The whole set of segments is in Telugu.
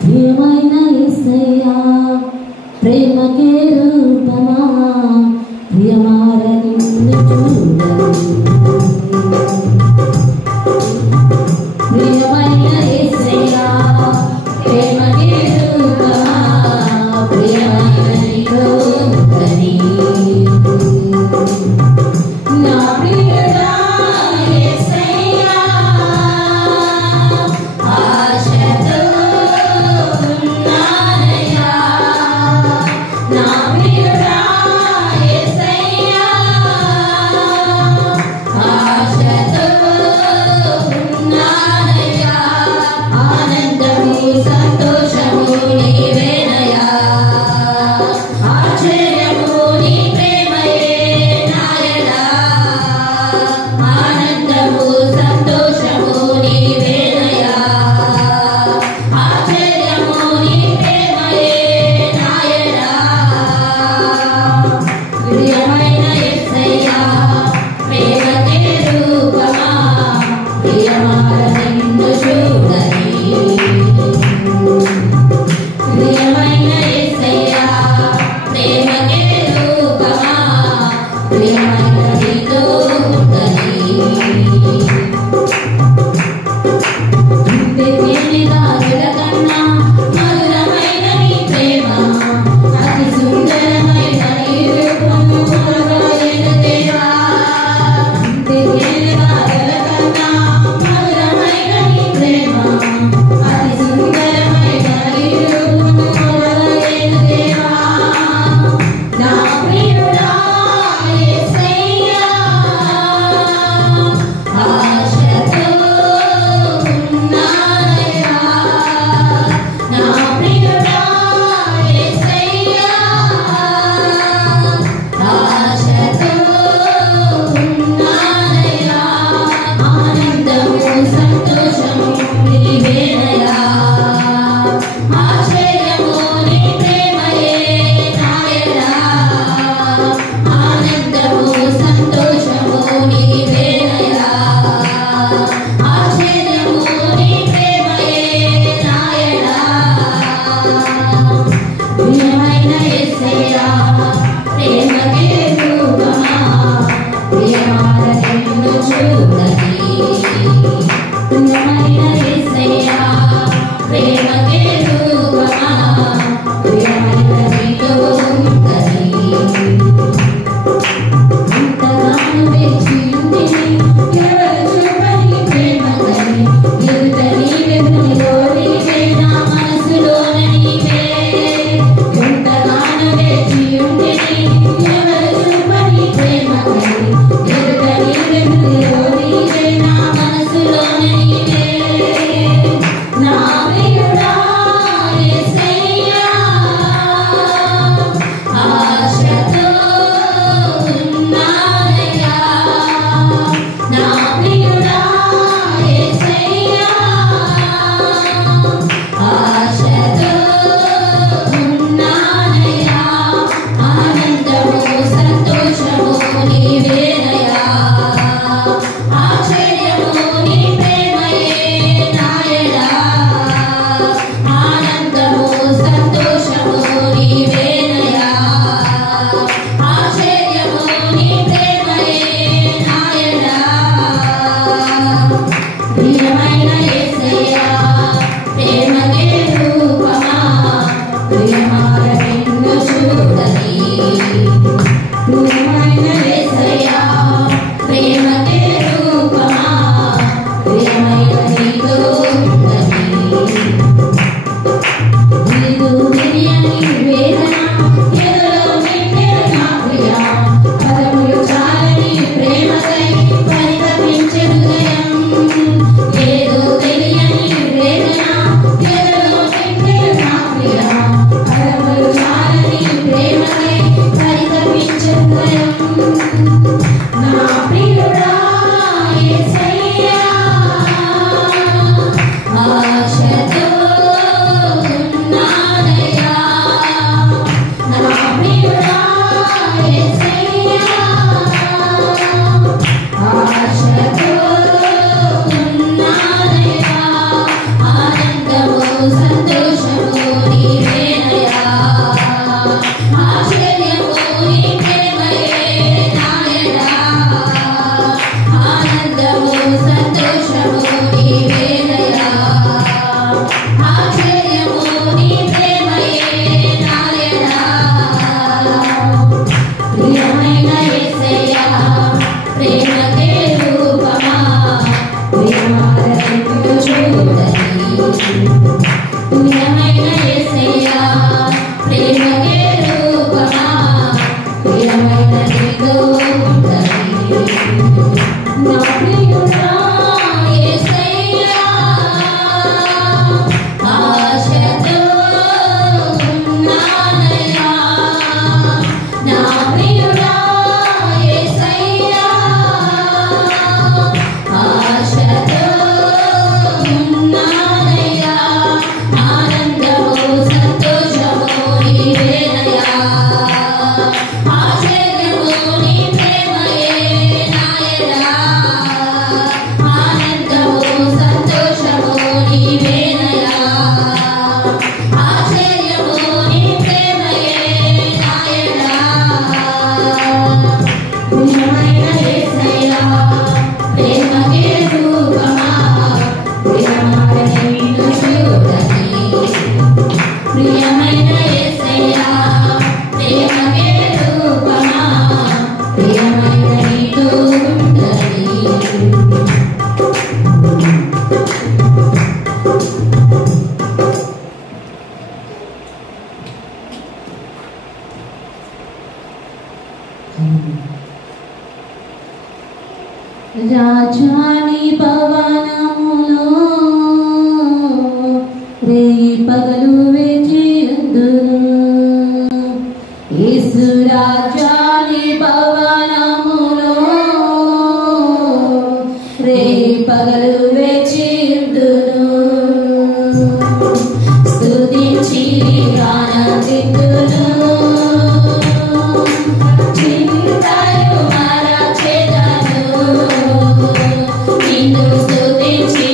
ప్రియమైన యేసయ్యా ప్రేమకే రూపమా ప్రియమార నిన్ను చూడని ప్రియమైన యేసయ్యా ప్రేమకే రూపమా ప్రియమార నిన్ను చూడని నా ప్రియుడా యేసయ్యా ఆశతో ఉన్నానయ్యా నా ప్రియుడా యేసయ్యా ఆశతో ఉన్నానయ్యా ఆనందము సంతోషము నీవేనయ్యా ఆశ్చర్యము నీ ప్రేమయే నాయనా ఆనందము సంతోషము నీవేనయ్యా ఆశ్చర్యము నీ ప్రేమయే నాయనా ప్రియమైన యేసయ్యా ప్రేమకే రూపమా ప్రియమార నిన్ను చూడని ప్రియమైన యేసయ్యా ప్రేమకే రూపమా ప్రియమైన నీతో ఉండని ఇంతేనిదారుల కన్నా మధురమైన నీ ప్రేమ అతి సుందరమైన నీ రూపము మరువలేని దేవా ఇంతేనిదారుల కన్నా మధురమైన నీ ప్రేమ అతి సుందరమైన నీ రూపము మరువలేని దేవా నా ప్రియుడా యేసయ్యా ఆశతో ఉన్నానయ్యా నా ప్రియుడా యేసయ్యా ఆశతో ఉన్నానయ్యా ఆనందము సంతోషము నీవేనయ్యా ఆశ్చర్యము నీ ప్రేమయే నాయనా ఆనందము సంతోషము నీవేనయ్యా ఆశ్చర్యము నీ ప్రేమయే నాయనా ప్రియమైన యేసయ్యా ప్రేమకే రూపమా ప్రియమార నిన్ను చూడని ప్రియమైన యేసయ్యా ప్రేమకే రూపమా ప్రియమైన నీతో ఉండని ఇంతగానో వేచి ఉండిని ఎవరు చూపని ప్రేమకని ఎదుట నీవే భూమిలో నీవే నా మనసులోన నీవే ఎంతగానో వేచి ఉండిని ఎవరు చూపని ప్రేమకని ఎదుట నీవే భూమిలో నీవే నా మనసులోన నీవే నా ప్రియుడా యేసయ్యా ఆశతో ఉన్నానయ్యా రాజాని భవనములో రేయి పగలు వేచియుందును. యేసు రాజాని భవనములో రేయి పగలు వేచియుందును. స్తుతించి ఆనందింతును. చింతలు మరచెదను. నిన్ను స్తుతించి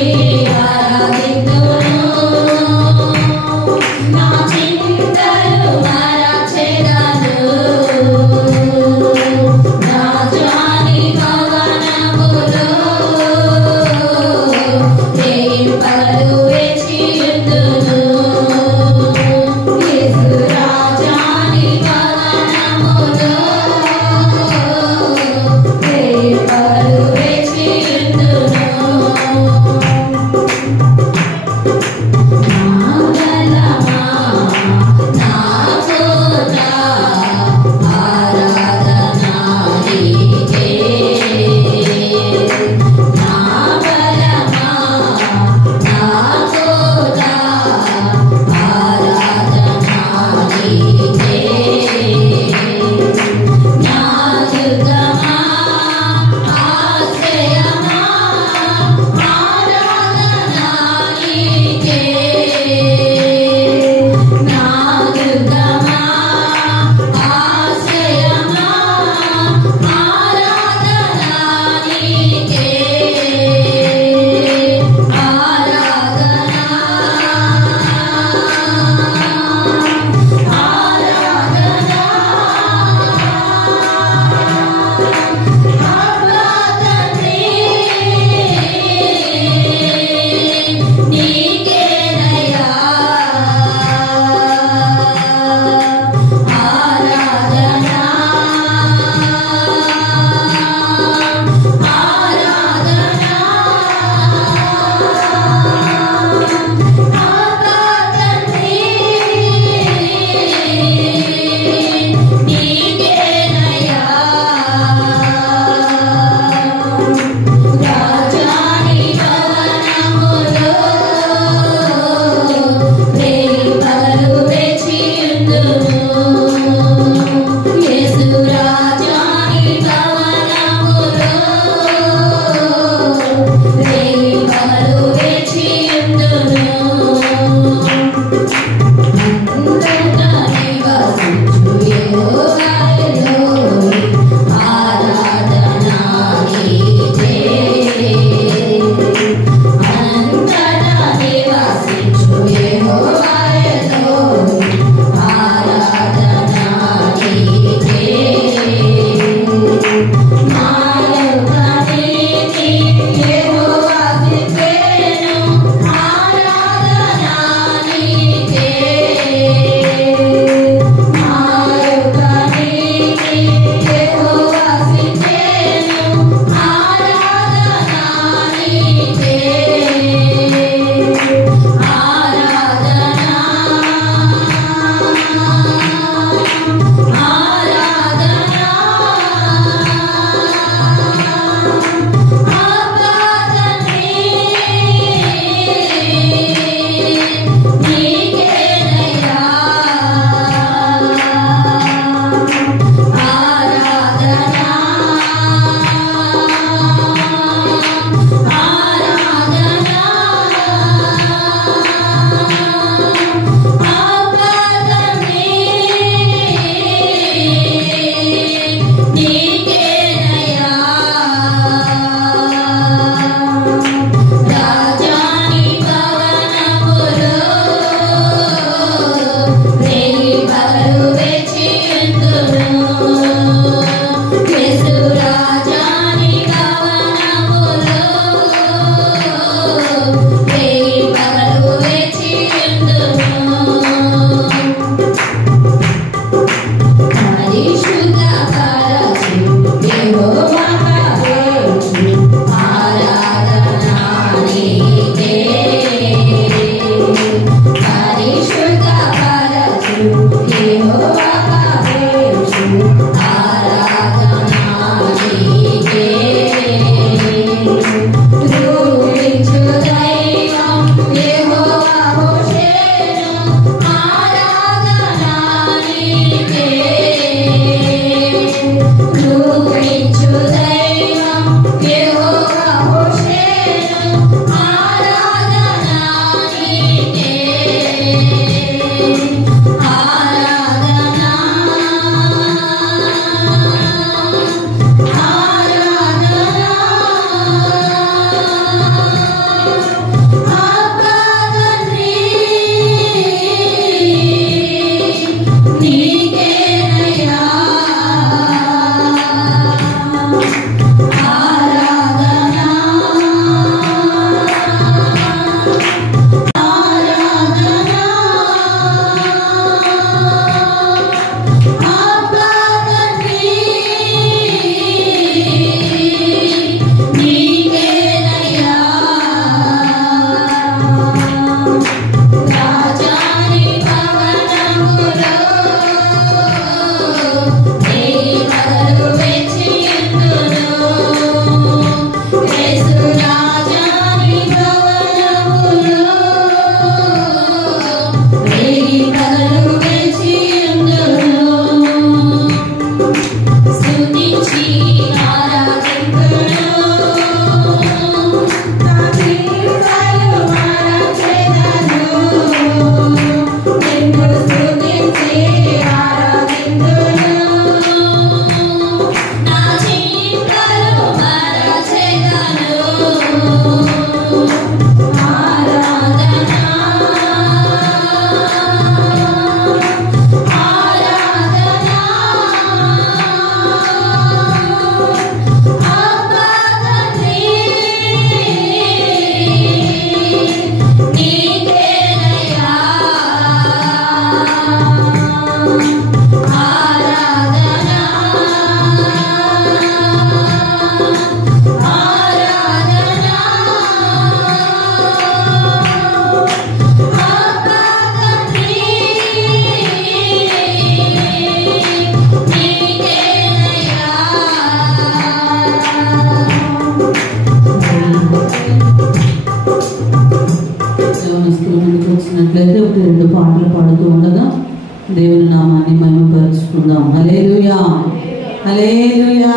హల్లెలూయా.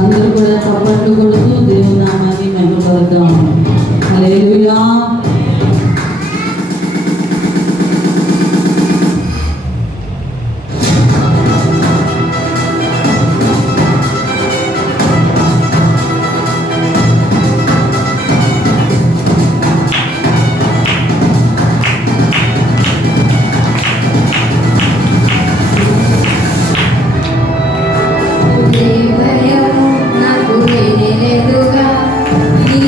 అందరూ కూడా చప్పట్లు కొడుతూ దేవుని నామాన్ని మహిమపరుద్దాం. హల్లెలూయా. భయము నాకు లేదుగా నీ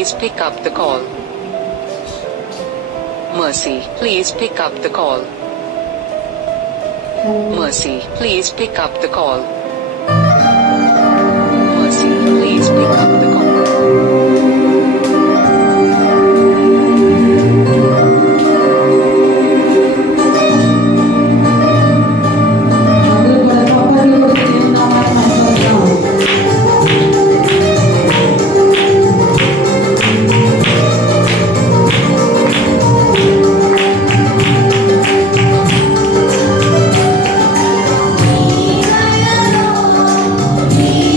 please pick up the call. Mercy, please pick up the call. Mercy, please pick up the call. Mercy, please pick up the call. నీ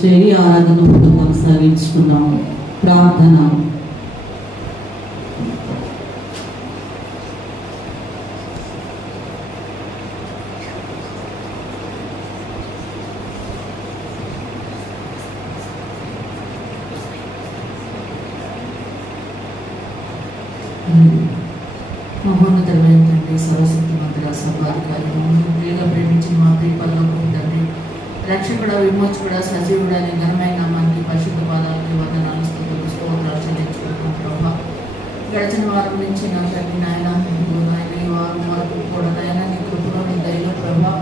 చేయి ఆరాధన కొనసాగించుకున్నాము. ప్రార్థన. మహోన్నతమైన తండ్రి, సర్వశక్తి మంత్ర సర్వాధికారి, ప్రియగా ప్రేమించిన మా ప్రియపరలోకపు తండ్రి, రక్షకుడ, విమోచకుడ, సజీవుడ అనే ఘనమైన నామానికి పరిశుద్ధ పాదాలకి వందనాలు, స్తుతులు, స్తోత్రాలు చెల్లించుకుంటున్నాం ప్రభా. గడిచిన వారం నుంచి నా తండ్రి నాయన ఈ వారం వరకు కూడా నాయన నీ కృపలో, నీ దయలో ప్రభా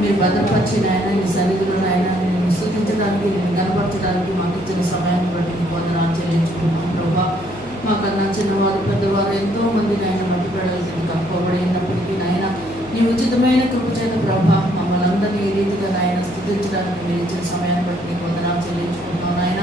మీరు భద్రపరిచిన ఆయన నీ సన్నిధిలో నాయన నేను స్తుతించడానికి, నేను కనపరచడానికి మాకు ఇచ్చిన సమయాన్ని బట్టి నీ వందనాలు చెల్లించుకుంటున్నాం ప్రభా. మాకన్నా చిన్నవారు పెద్దవారు ఎంతో మంది నాయన మట్టి పెడలకి తక్కువబడి ఉన్నప్పటికీ నాయన నీ ఉచితమైన కృప చేత ప్రభా మమ్మల్ని అందరినీ ఈ రీతిగా నాయన స్తుతించడానికి మీరు ఇచ్చిన సమయాన్ని బట్టి నీకు వందనాలు చెల్లించుకుంటున్నాం నాయన.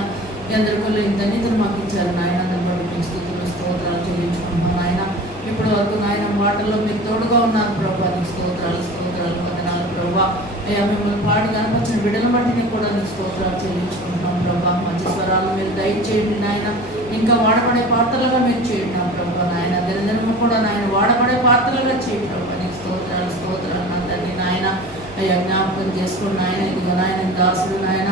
ఎందరికల్లో ఇంత నీతిని మాకు ఇచ్చారు నాయన, దాన్ని బట్టి మీకు స్తుతులు, స్తోత్రాలు చెల్లించుకుంటున్నాం నాయన. ఇప్పటి వరకు నాయన మాటల్లో మీరు తోడుగా ఉన్నారు ప్రభా, నీకు స్తోత్రాలు, స్తోత్రాలు, వందనాలు ప్రభా. అయ్యా మిమ్మల్ని పాడి కనపరిచిన బిడ్డల బట్టి కూడా నీకు స్తోత్రాలు చెల్లించుకుంటున్నాం ప్రభా. మంచి స్వరాలు మీరు దయచేయండి నాయన, ఇంకా వాడబడే పాత్రలుగా మీరు చేయండి నా ప్రభా నాయన. దినదినము కూడా నాయన వాడబడే పాత్రలుగా చేయండి ప్రభా. నీకు స్తోత్రాలు, స్తోత్రాలు నా తండ్రి నాయన. అయ్యా జ్ఞాపకం చేసుకుని నాయన ఇదిగో నాయన దాసుడు నాయన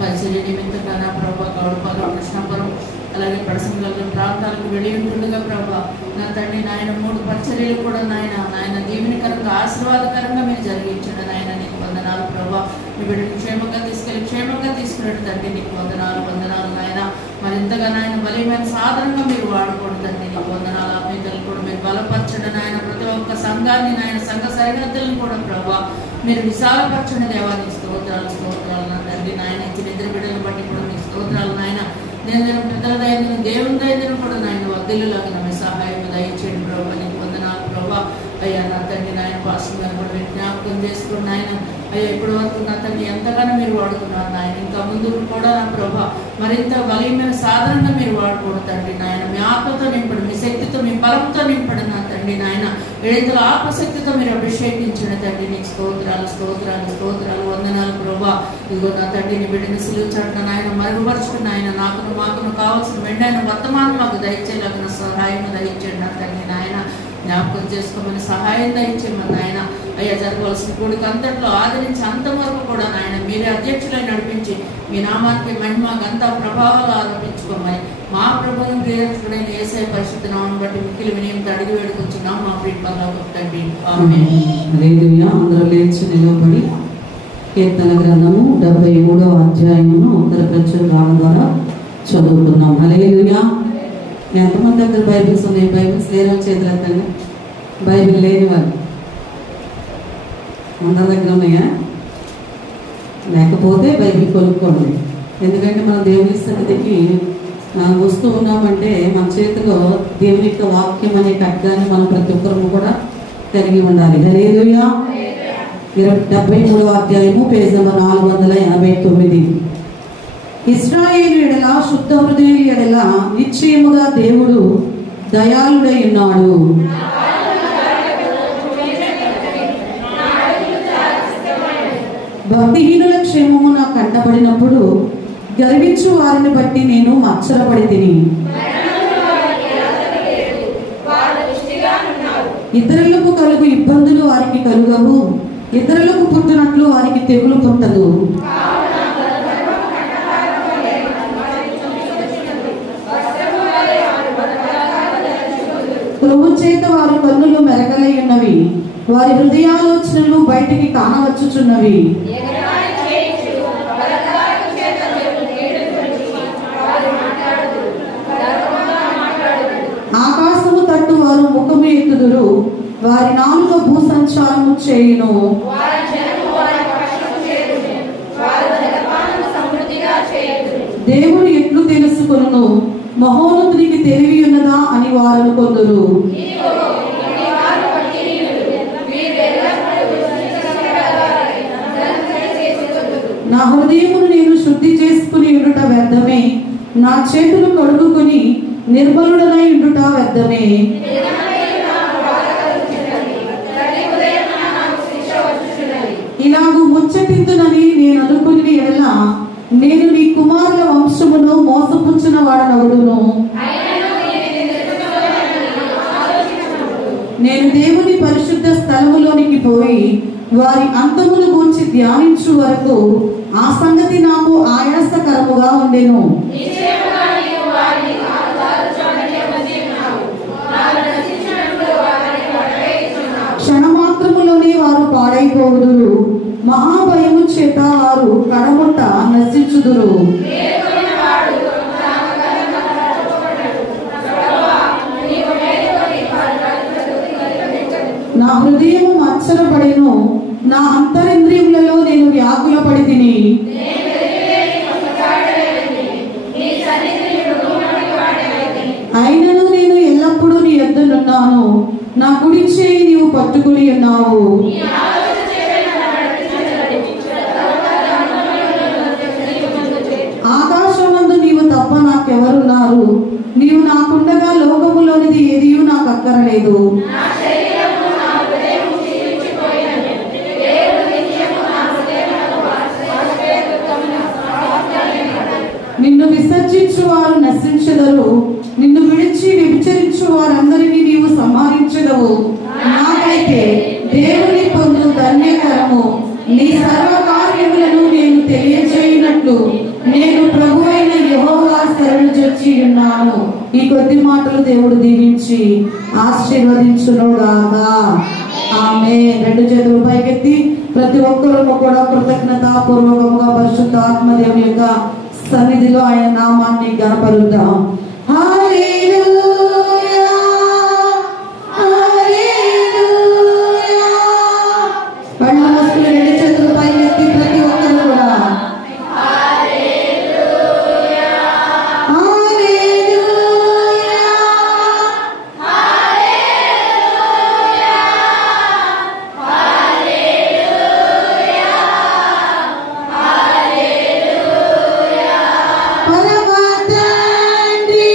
పరిచర్య నిమిత్తంగా నా ప్రభా గౌడపాలెం, కృష్ణాపురం అలాగే పడసంగల ప్రాంతాలకు వెళ్ళి ఉంటుండగా ప్రభా నా తండ్రి నాయన 3 పరిచర్యలు కూడా నాయన దీవెనకరంగా ఆశీర్వాదకరంగా మీరు జరిగించండి నాయన. నీకు వందనాలు ప్రభా. మీ బిడ్డను క్షేమంగా తీసుకున్నట్టు తండ్రి నీకు వందనాలు, వందనాలు నాయన. మరింతగా నాయన బలమైన సాధనంగా మీరు వాడుకోండి తండ్రి నీకు వందనాలు. ఆత్మీయతలు కూడా మీరు బలపరచండి నాయన. ప్రతి ఒక్క సంఘాన్ని నాయన, సంఘ సరిహద్దులను కూడా ప్రభా మీరు విశాలపరచండి దేవా. నీకు స్తోత్రాలు, స్తోత్రాలు నా తండ్రి నాయన. ఇచ్చిన ఇద్దరు బిడ్డలను బట్టి కూడా మీకు స్తోత్రాలు నాయన. నేను పెద్దల దైవం, దేవుని దైవం కూడా నాయన వద్దులాగా మీ సహాయం దయచేయండి ప్రభా. నీకు వందనాలు ప్రభా. అయ్యా నా తండ్రి నాయన పాస్టర్ గారు కూడా మీరు జ్ఞాపకం చేసుకుని నాయన. అయ్యా ఇప్పటి వరకు నా తండ్రి ఎంతగానో మీరు వాడుతున్నారు నాయన. ఇంకా ముందు కూడా నా ప్రభా మరింత బలమైన సాధనంగా మీరు వాడుకోండి తండ్రి నాయన. మీ ఆత్మతో నింపడు, మీ శక్తితో, మీ బలంతో నింపడు నా తండ్రి నాయన. ఏడైతుల ఆత్మశక్తితో మీరు అభిషేకించండి తండ్రి. నీకు స్తోత్రాలు, స్తోత్రాలు, స్తోత్రాలు, వందనాలు ప్రభా. ఇదిగో నా తండ్రి నీ బిడ్డని సిలువ చాటున నాయన మరుగుపరుచుకున్న ఆయన మాకును కావాల్సిన మెండైన వర్తమానం మాకు దయచేయలేక సహాయం దయచేయండి నా తండ్రి నాయన. జ్ఞాపకం చేసుకోమని సహాయం దయచేయమని నాయన. అయ్యా జరగవలసిన కూడిక అంతట్లో ఆదరించి అంతవరకు కూడా నాయన మీరే అధ్యక్షులై నడిపించి మీ నామానికి మహిమ గంత ప్రభావాలు ఆరోపించుకోమని మా ప్రభువును ప్రియరక్షకుడైన యేసయ్య పరిశుద్ధ నామమును బట్టి మిక్కిలి వినయంతో అడిగి వేడుకొంచున్నాం మా ప్రియపరలోకపు తండ్రి. ఆమేన్. హల్లెలూయా. అందరూ లేచి నిలబడి కీర్తన గ్రంథము 73వ అధ్యాయమును ఉత్తర ప్రచురణ ద్వారా చదువుకున్నాం. హల్లెలూయా. ఎంతమంది దగ్గర బైబిల్స్ ఉన్నాయి? బైబిల్స్ లేని చేతులు ఎత్తండి. బైబిల్ లేని వాళ్ళు అందరి దగ్గర ఉన్నాయా? లేకపోతే బైబిల్ కొనుక్కోండి. ఎందుకంటే మనం దేవుని సన్నిధికి వస్తూ ఉన్నామంటే మన చేతిలో దేవుని యొక్క వాక్యం అనే ఖడ్గాన్ని మనం ప్రతి ఒక్కరు కూడా కలిగి ఉండాలి. హల్లెలూయా. 73వ అధ్యాయము పేజ్ నెంబర్ 489. ఇశ్రాయేలు ఎడల శుద్ధ హృదయుల ఎడల నిశ్చయముగా దేవుడు దయాళుడై ఉన్నాడు. భక్తిహీనుల క్షేమము నాకు కంటపడినప్పుడు గర్వించు వారిని బట్టి నేను మత్సరపడి తిని. ఇతరులకు కలుగు ఇబ్బందులు వారికి కలుగవు, ఇతరులకు పుట్టినట్లు వారికి తెగులు పుట్టదు. క్రొవ్వు చేత వారి కన్నులు మెరకలై ఉన్నవి, వారి హృదయాలోచనలు బయటికి కానవచ్చుచున్నవి. ఆకాశము తట్టు వారు ముఖము ఎత్తుదురు, వారి నాలుక భూసంచారము చేయును. దేవుడు ఎట్లు తెలుసుకొనును, మహోన్నతునికి తెలివి ఉన్నదా అని వారు అనుకొందురు. నా హృదయమును నేను శుద్ధి చేసుకుని ఉండుట వ్యర్థమే, నా చేతులు కడుగుకొని నిర్మలుడనై ఉండుట వ్యర్థమే. ఇలాగూ ముచ్చటిద్దునని నేను అనుకుని ఎడల నేను నీ కుమారుల వంశమును మోసపుచ్చిన వాడనగుదును. నేను దేవుని పరిశుద్ధ స్థలములోనికి పోయి వారి అంతమును గూర్చి ధ్యానించు వరకు ఆ సంగతి నాకు ఆయాసకరముగా ఉండెను. క్షణమాత్రములోనే వారు పాడైపోవుదురు. మహాభయము చేత వారు కడముట్ట నశించుదురు. నా హృదయము మత్సరపడెను, నా అంతరింద్రియములలో నేను వ్యాకుల పడి తిని. అయినను నేను ఎల్లప్పుడూ నీ యొద్దనున్నాను, నా కుడి చేయి నీవు పట్టుకుని ఉన్నావు. ఆకాశమందు నీవు తప్ప నాకెవరున్నారు? నీవు నాకుండగా లోకములోనిది ఏదియూ నాకు అక్కరలేదు. నిన్ను విసర్జించు వారు నశించెదరు, నిన్ను విడిచి వ్యభిచరించు వారందరినీ నీవు సంహరించెదవు. నాకైతే దేవుని పొందు ధన్యకరము. నీ సర్వ కార్యములను నేను తెలియజేయనట్లు నేను ప్రభువైన యెహోవా శరణు జొచ్చి ఉన్నాను. ఈ కొద్ది మాటలు దేవుడు దీవించి ఆశీర్వదించునుగాక. ఆమేన్. రెండు చేతులు పైకెత్తి ప్రతి ఒక్కరూ కూడా కృతజ్ఞతాపూర్వకముగా పరిశుద్ధ ఆత్మదేవుని యొక్క సన్నిధిలో ఆయన నామాన్ని గణపరుద్దాం. హల్లెలూయా, హల్లెలూయా. కళ్ళ మూసుకుని రెండు చేతులు పైకెత్తి ప్రతి ఒక్కరు కూడా హల్లెలూయా, హల్లెలూయా, హల్లెలూయా, హల్లెలూయా, హల్లెలూయా. పరమ తండ్రి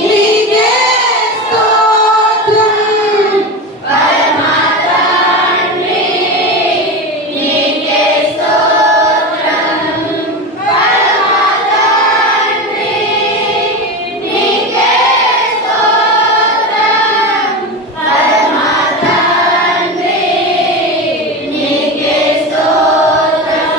నీకే స్తోత్రం, పరమ తండ్రి నీకే స్తోత్రం, పరమ తండ్రి నీకే స్తోత్రం, పరమ తండ్రి నీకే స్తోత్రం.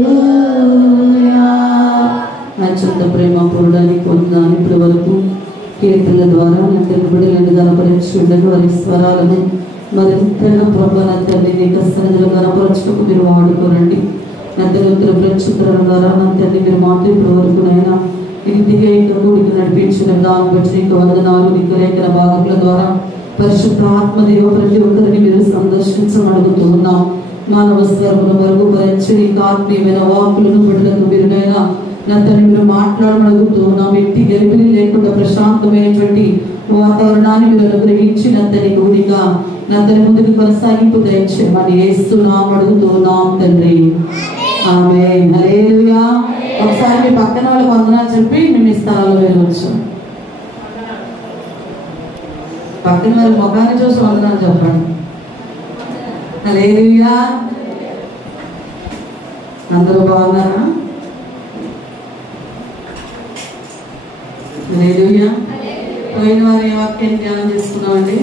హల్లెలూయా, అత్యంత ప్రేమ పూర్ణానికి పొందాను. ఇప్పటి వరకు కీర్తనల ద్వారా నా తెలుగుబడిలను గణపరిచుండగా వారి స్వరాలను మరింతగా ప్రభాన తండ్రి నీ సన్నిధిలో గణపరచుటకు మీరు వాడుకోరండి. నా తెలుగు ప్రచుత్రం ద్వారా నా తండ్రి మీరు మాట ఇప్పటి వరకు నైనా ఇంటిగా ఇంకా కూడికి నడిపించిన దాన్ని బట్టి నీకు వందనాలు. నీకు లేఖన భాగముల ద్వారా పరిశుద్ధ ఆత్మదేవ ప్రతి ఒక్కరిని మీరు సందర్శించమడుగుతూ ఉన్నాం. మానవ స్వరమును మరుగుపరిచి నీకు ఆత్మీయమైన వాక్కులను బిడ్డలకు మీరునైనా నా తండ్రి మీరు మాట్లాడమడుగుతూ నా వ్యక్తి గెలిపిని లేకుండా ప్రశాంతమైనటువంటి వాతావరణాన్ని మీరు అనుగ్రహించి నా తండ్రి గుడిగా నా తండ్రి ముందుకు కొనసాగింపు దయచేయమని యేసునామమున అడుగుతున్నాం తండ్రి. ఆమేన్. హల్లెలూయా. ఒకసారి మీ పక్కన వాళ్ళకి వందనాలు చెప్పి మీ స్థలాల్లో వెళ్ళవచ్చు. పక్కన వాళ్ళ ముఖాన్ని చూసి వందనాలు చెప్పండి. హల్లెలూయా. అందరూ బాగున్నారా? హల్లెలూయా. పోయిన వారు ఏ వాక్యాన్ని ధ్యానం చేసుకున్నామండి?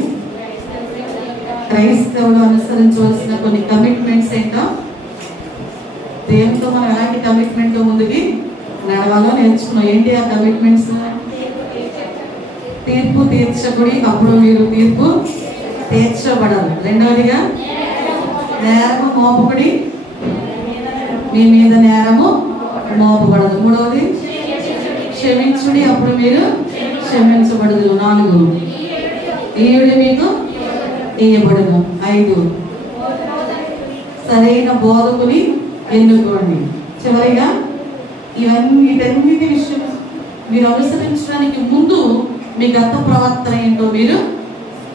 క్రైస్తవులు అనుసరించవలసిన కొన్ని కమిట్మెంట్స్ ఏంటో, దేవునితో మనం ఎలాంటి కమిట్మెంట్ ముందుకి నడవాలో నేర్చుకున్నాం. ఏంటి ఆ కమిట్మెంట్స్? తీర్పు తీర్చబడి అప్పుడు మీరు తీర్పు తీర్చబడాలి. రెండవదిగా నేరము మోపబడి మీ మీద నేరము మోపబడదు. మూడవది క్షమించుడి అప్పుడు మీరు క్షమించబడదు. 4 ఈయుడి మీకు ఇయ్యబడును. 5 సరైన బోధకుని ఎన్నుకోండి. చివరిగా వీటన్నిటి విషయం మీరు అనుసరించడానికి ముందు మీ గత ప్రవర్తన ఏంటో మీరు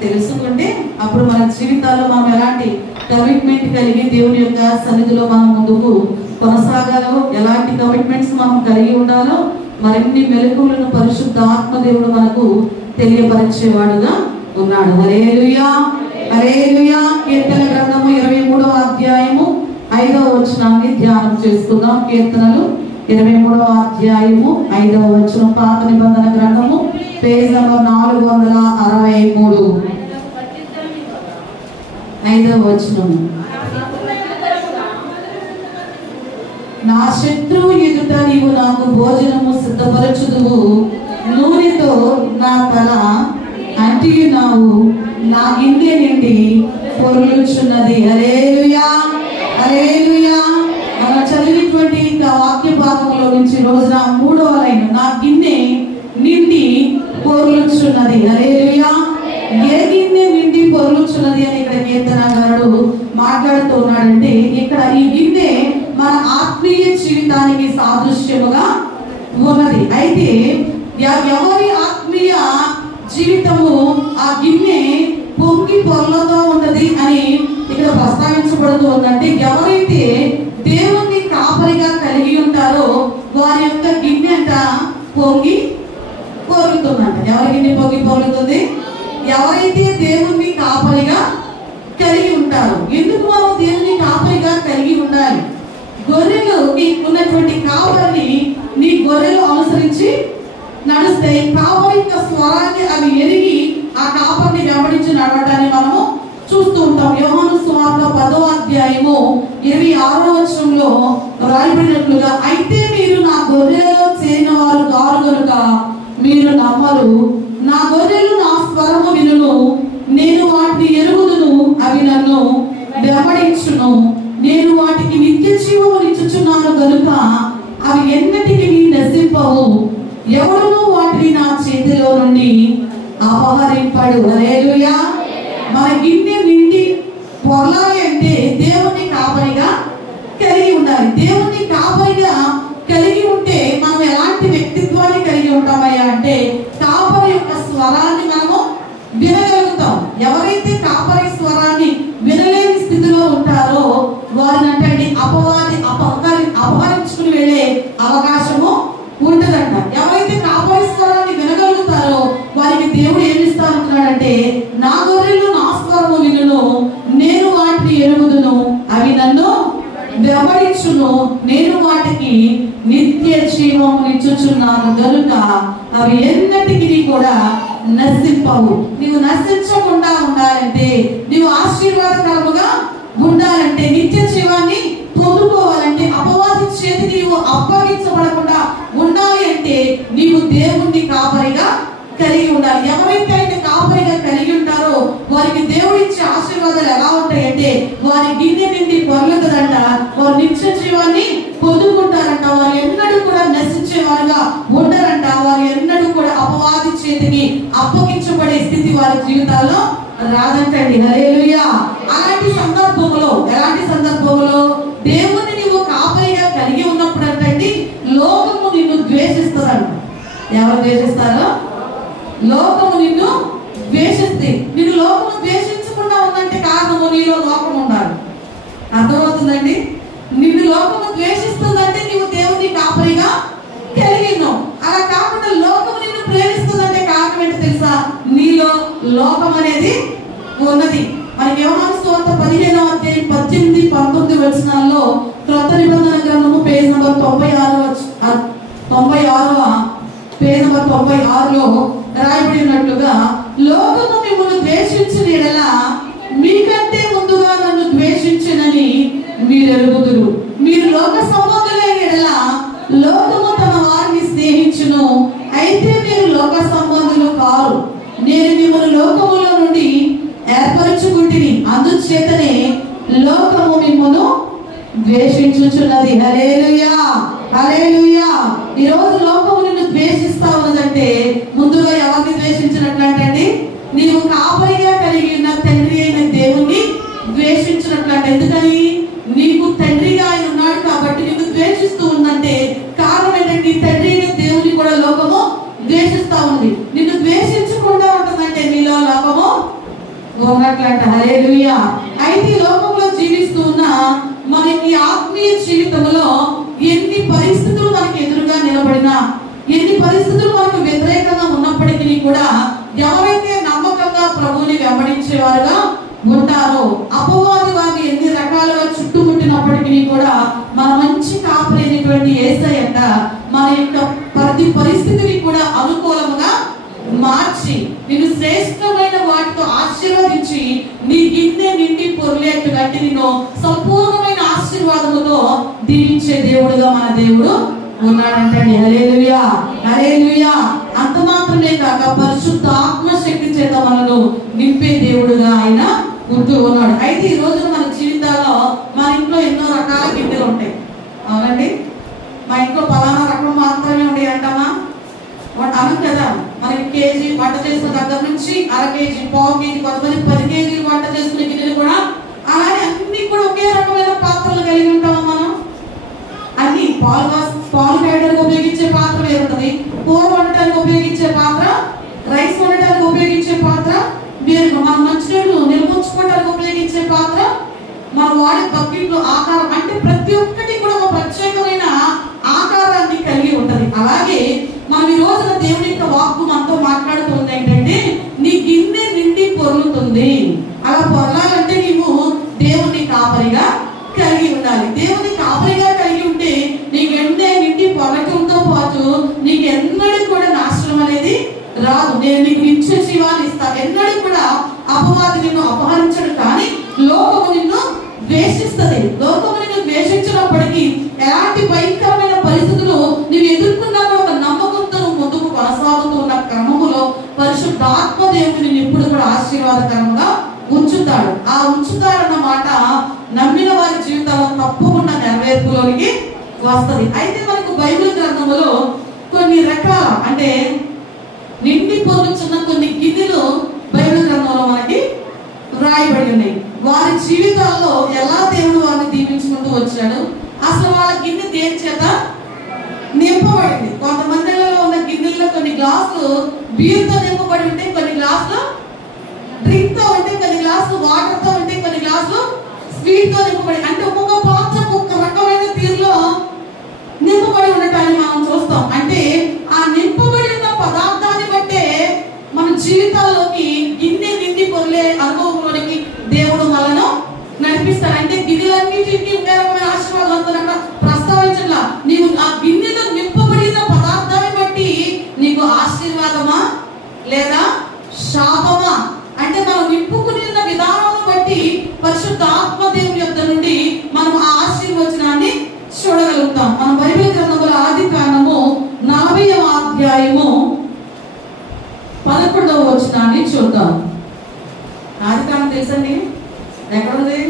తెలుసుకుంటే అప్పుడు మన జీవితాల్లో మనం ఎలాంటి కమిట్మెంట్ కలిగి దేవుని యొక్క సన్నిధిలో మనం ముందుకు కొనసాగాలో, ఎలాంటి కమిట్మెంట్స్ మనం కలిగి ఉండాలో మరిన్ని మెలకువలను పరిశుద్ధ ఆత్మదేవుడు మనకు తెలియపరిచేవాడుగా ఉన్నాడు. హల్లెలూయా. హల్లెలూయా. కీర్తన గ్రంథము 23వ అధ్యాయము 5వ వచనాన్ని ధ్యానం చేసుకుందాం. కీర్తనలు 23వ అధ్యాయము 5వ వచనం, పాత నిబంధన గ్రంథము పేజ్ నంబర్ 463, 5వ వచనం. నా శత్రువు ఎదుట నీవు నాకు భోజనము సిద్ధపరచుదువు, నూనెతో నా తల అంటియున్నావు, నా గిన్నె నిండి పొర్లుచున్నది. హల్లెలూయా. హల్లెలూయా. మనం చదివినటువంటి వాక్య భాగంలో నుంచి రోజున 3వ లైన్, నా గిన్నె నిండి పొర్లుచున్నది. హల్లెలూయా. ఏ గిన్నె నిండి పొర్లుచున్నది అని ఇక్కడ కీర్తనకారుడు మాట్లాడుతూ ఉన్నాడంటే, ఇక్కడ ఈ గిన్నె మన ఆత్మీయ జీవితానికి సాదృశ్యముగా ఉన్నది. అయితే ఎవరి ఆత్మీయ జీవితము ఆ గిన్నె పొంగి పొర్లతో ఉన్నది అని ఇక్కడ ప్రస్తావించబడుతూ ఉందంటే, ఎవరైతే దేవుణ్ణి కాపరిగా కలిగి ఉంటారో వారి యొక్క గిన్నె అంట పొంగి పొర్లుతుందంట. ఎవరి గిన్నె పొంగి పొర్లుతుంది? ఎవరైతే దేవుణ్ణి కాపరిగా కలిగి ఉంటారో. ఎందుకు మనం దేవుని కాపరిగా కలిగి ఉండాలి? గొర్రెలు ఉన్నటువంటి కాపరిని నీ గొర్రెలు అనుసరించి నడుస్తాయి. కాపరి యొక్క స్వరాన్ని అవి ఎరిగి ఆ కాపరిని వెంబడించి నడవడాన్ని మనము చూస్తూ ఉంటాం. యోహాను సువార్త 10వ అధ్యాయము 26వ వచనంలో రాయబడినట్లుగా, అయితే మీరు నా గొర్రెలలో చేరిన వారు కారు కనుక మీరు నమ్మరు. నా గొర్రెలు నా స్వరము వినును, నేను వాటిని ఎరుగుదును, అవి నన్ను వెంబడించును. నేను వాటికి నిత్య జీవము ఇచ్చుచున్నాను గనుక అవి ఎన్నటికి నశింపవు. ఎవరునూ వాటిని నా చేతిలో నుండి అపహరింపడు. హల్లెలూయా. మన గిన్నె నిండి పొర్లాలి అంటే దేవుని కాపరిగా కలిగి ఉండాలి. దేవుని కాపరిగా కలిగి ఉంటే మనం ఎలాంటి వ్యక్తిత్వాన్ని కలిగి ఉంటామయ్యా అంటే, కాపరి యొక్క స్వరాన్ని మనము వినగలుగుతాం. ఎవరైతే కాపరి స్వరాన్ని వినలేని స్థితిలో ఉంటారో వారిని అంటే అపహరించుకుని వెళ్ళే అవకాశము ఉంటదంట. ఎవరైతే కాపరి స్వరాన్ని వినగలుగుతారో వారికి దేవుడు ఏమిస్తానంటున్నాడంటే, నా గొర్రెలు నా స్వరము వినును, నేను వాటిని ఎరుగుదును, అవి నన్ను వెంబడించును, నేను వాటికి నిత్య జీవము ఇచ్చుచున్నాను గనుక అవి ఎన్నటికి కూడా నశింపవు. నీవు నశించకుండా ఉండాలంటే, నీవు ఆశీర్వాదకరముగా ఉండాలంటే, నిత్య జీవాన్ని పొందుకోవాలంటే, అపవాది చేతి నీవు అప్పగించబడకుండా ఉండాలి అంటే నీవు దేవుణ్ణి కాపరిగా కలిగి ఉండాలి. ఎవరైతే ఆయన కాపరిగా కలిగి ఉంటారో వారికి దేవుడు ఇచ్చే ఆశీర్వాదాలు ఎలా ఉంటాయంటే, వారి గిన్నె నిండి పొర్లుతుందంట, వారు నిత్య జీవాన్ని పొందుకుంటారంట, వారు ఎన్నడూ కూడా నశించేవారుగా ఉండరంట, వారు ఎన్నడూ కూడా అపవాది చేతికి అప్పగించబడే స్థితి వారి జీవితాల్లో రాదంటండి. హల్లెలూయా. అలాంటి సందర్భంలో, ఎలాంటి సందర్భంలో దేవుని నీవు కాపరిగా కలిగి ఉన్నప్పుడు అంటే, లోకము నిన్ను ద్వేషిస్తారంట. ఎవరు ద్వేషిస్తారో? లోకము నిన్ను ద్వేషిస్తే. నిన్ను లోకము ద్వేషించకుండా ఉందంటే కారణము నీలో లోకం ఉండాలి. అర్థమవుతుందండి? నిన్ను లోకము ద్వేషిస్తుందంటే నీవు దేవుని కాపరిగా కలిగి ఉన్నావు. అలా కాకుండా లోకము నిన్ను ప్రేమిస్తుందంటే కారణం ఏంటో తెలుసా? నీలో లోకం అనేది ఉన్నది. మనకి యోహాను సువార్త 15వ అధ్యాయం 18, 19 వచనాల్లో క్రొత్త నిబంధన గ్రంథము పేజ్ నంబర్ 96వ పేజ్ నంబర్ 96లో రాయబడి ఉన్నట్లుగా, లోకము మిమ్మల్ని ద్వేషించిన యెడల మీకంటే ముందుగా నన్ను ద్వేషించునని మీరు ఎరుగుదురు. మీరు లోక సంబంధులైన యెడల లోకము తన వారిని స్నేహించును. అయితే మీరు లోక సంబంధులు కారు. నేను మిమ్మల్ని లోకములో నుండి ఏర్పరచుకుంటుని, అందుచేతనే లోకము మిమ్మల్ని ద్వేషించుచున్నది. హల్లెలూయా, హల్లెలూయా. ఈ రోజు లోకము నిన్ను ద్వేషిస్తా ఉన్నదంటే ముందుగా ఎవరిని ద్వేషించినట్లంటండి? నీవు కాపరిగా కలిగి ఉన్న తండ్రి అయిన దేవుణ్ణి ద్వేషించినట్లంట. ఎందుకని? నీకు తండ్రిగా ఆయన ఉన్నాడు కాబట్టి నిన్ను ద్వేషిస్తూ ఉందంటే కారణం ఏంటంటే నీ తండ్రి అయిన దేవుని కూడా లోకము ద్వేషిస్తా ఉంది. నిన్ను ద్వేషించకుండా ఉంటుందంటే నీలో లోకము ఉన్నట్లంట. హల్లెలూయా. అయితే ఈ లోకంలో జీవిస్తూ ఉన్న మనకి ఆత్మీయ జీవితంలో ఎన్ని పరిస్థితులు మనకి ఎదురుగా నిలబడినా, ఎన్ని పరిస్థితులు మనకు వ్యతిరేకంగా ఉన్నప్పటికీ కూడా ఎవరైతే నమ్మకంగా ప్రభువుని వెంబడించేవారుగా ఉంటారో, అపవాది వారిని ఎన్ని రకాలుగా చుట్టుముట్టినప్పటికీ కూడా మన మంచి కాపరి అయినటువంటి యేసయ్య మన యొక్క ప్రతి పరిస్థితిని కూడా అనుకూలంగా మార్చి నిన్ను శ్రేష్టమైన వాటితో ఆశీర్వదించి నీ గిన్నె నిండి పొర్లేట్టుగా నిన్ను సంపూర్ణమైన ఆశీర్వాదముతో దీవించే దేవుడుగా మన దేవుడు ఉన్నాడంటండి. హల్లెలూయా, హల్లెలూయా. అంత మాత్రమే కాక పరిశుద్ధ ఆత్మశక్తి చేత మనను నింపే దేవుడుగా ఆయన ఉంటూ ఉన్నాడు. అయితే ఈ రోజున మన జీవితాల్లో మన ఇంట్లో ఎన్నో రకాల గిన్నెలు ఉంటాయి. అవునండి? మా ఇంట్లో పలానా రకం మాత్రమే ఉండే అంటామా? అను కదా. మనకి కేజీ వంట చేసుకున్న దగ్గర నుంచి అర కేజీ, పావు కేజీ, కొంతమంది 10 కేజీలు వంట చేసుకునే గిన్నెలు కూడా అలాగే అన్ని కూడా ఒకే రకమైన పాత్రలు కలిగి ఉంటామా మనం? అన్ని పాలు వేయడానికి ఉపయోగించే పాత్ర వేరు ఉంటుంది, కూర వండటానికి ఉపయోగించే పాత్ర, రైస్ వండటానికి ఉపయోగించే పాత్ర వేరు, మన మంచినీళ్ళు నిల్వొంచుకోవడానికి ఉపయోగించే పాత్ర, మనం వాడే బకెట్లు ఆకారం, అంటే ప్రతి ఒక్కటి కూడా ఒక ప్రత్యేకమైన ఆకారాన్ని కలిగి ఉంటది. అలాగే మనం ఈ రోజున దేవుని యొక్క వాక్కు మనతో మాట్లాడుతుంది ఏంటంటే నీ గిన్నె నిండి పొర్లుతుంది. అలా పొరలాలంటే నీవు దేవుని కాపరిగా కలిగి ఉండాలి. దేవుని కాపరిగా కలిగి ఉంటే నీకు ఎన్నే నిండి పొరలతో పాటు నీకు ఎన్నడూ కూడా నాశనం అనేది రాదు. నేను నీకు నిత్య జీవాన్ని ఇస్తాను. ఎన్నడూ కూడా అపవాది నిన్ను అపహరించడు. కానీ లోకము నిన్ను ద్వేషిస్తుంది. లోకము నిన్ను ద్వేషించినప్పటికీ ఎలాంటి భయంకరమైన పరిస్థితులు నువ్వు ఎదుర్కొన్నా కూడా ఒక నమ్మకంతో నువ్వు ముందుకు కొనసాగుతూ ఉన్న క్రమములో పరిశుద్ధాత్మ దేవుడు నిన్ను ఎప్పుడు కూడా ఆశీర్వాదకరంగా ఉంచుతాడు. ఆ ఉంచుతాడన్న మాట నమ్మిన వారి జీవితంలో తప్పకుండా నెరవేర్పులోనికి వస్తుంది. అయితే మనకు బైబిల్ గ్రంథములో కొన్ని రకాల అంటే నిండి పొందుతున్న కొన్ని గిన్నెలు బైబిల్ గ్రంథంలో మనకి వ్రాయబడి ఉన్నాయి. వారి జీవితాల్లో ఎలా దేవుడు వారిని దీవించుకుంటూ వచ్చాడు, అసలు వాళ్ళ గిన్నె దేని చేత నింపబడింది. కొంతమందిలో ఉన్న గిన్నెల్లో కొన్ని గ్లాసులు బీర్తో నింపబడి ఉంటే, కొన్ని గ్లాసులు డ్రింక్ తో ఉంటే, కొన్ని గ్లాసులు వాటర్ తో ఉంటే, కొన్ని గ్లాసులు స్వీట్ తో నింపబడి, అంటే ఒక్కొక్క పాత్ర ఒక్కొక్క రకమైన తీరులో నింపబడి ఉండటాన్ని మనం చూస్తాం. అంటే ఆ నింపబడి ఉన్న పదార్థాన్ని బట్టే మన జీవితాల్లోకి గిన్నె నిండి పొరలే అనుభవంలోనికి దేవుడు మనను నడిపిస్తాడు. అంటే గిన్నెలన్నిటికీ ఒకే రకమైన ఆశీర్వాదం అక్కడ ప్రస్తావించట్లా. నీవు ఆ గిన్నెలో నింపబడిన పదార్థాన్ని బట్టి నీకు ఆశీర్వాదమా లేదా శాపమా, అంటే మనం నింపుకుని ఉన్న విధానాన్ని బట్టి పరిశుద్ధ ఆత్మదేవుని యొద్ద నుండి మనం ఆ ఆశీర్వచనాన్ని చూడగలుగుతాం. మన బైబిల్ గ్రంథంలో ఆదికాండము 40వ అధ్యాయము 11వ వచనాన్ని చూద్దాం. ఆదికాండం తెలుసండి? ఎక్కడుంది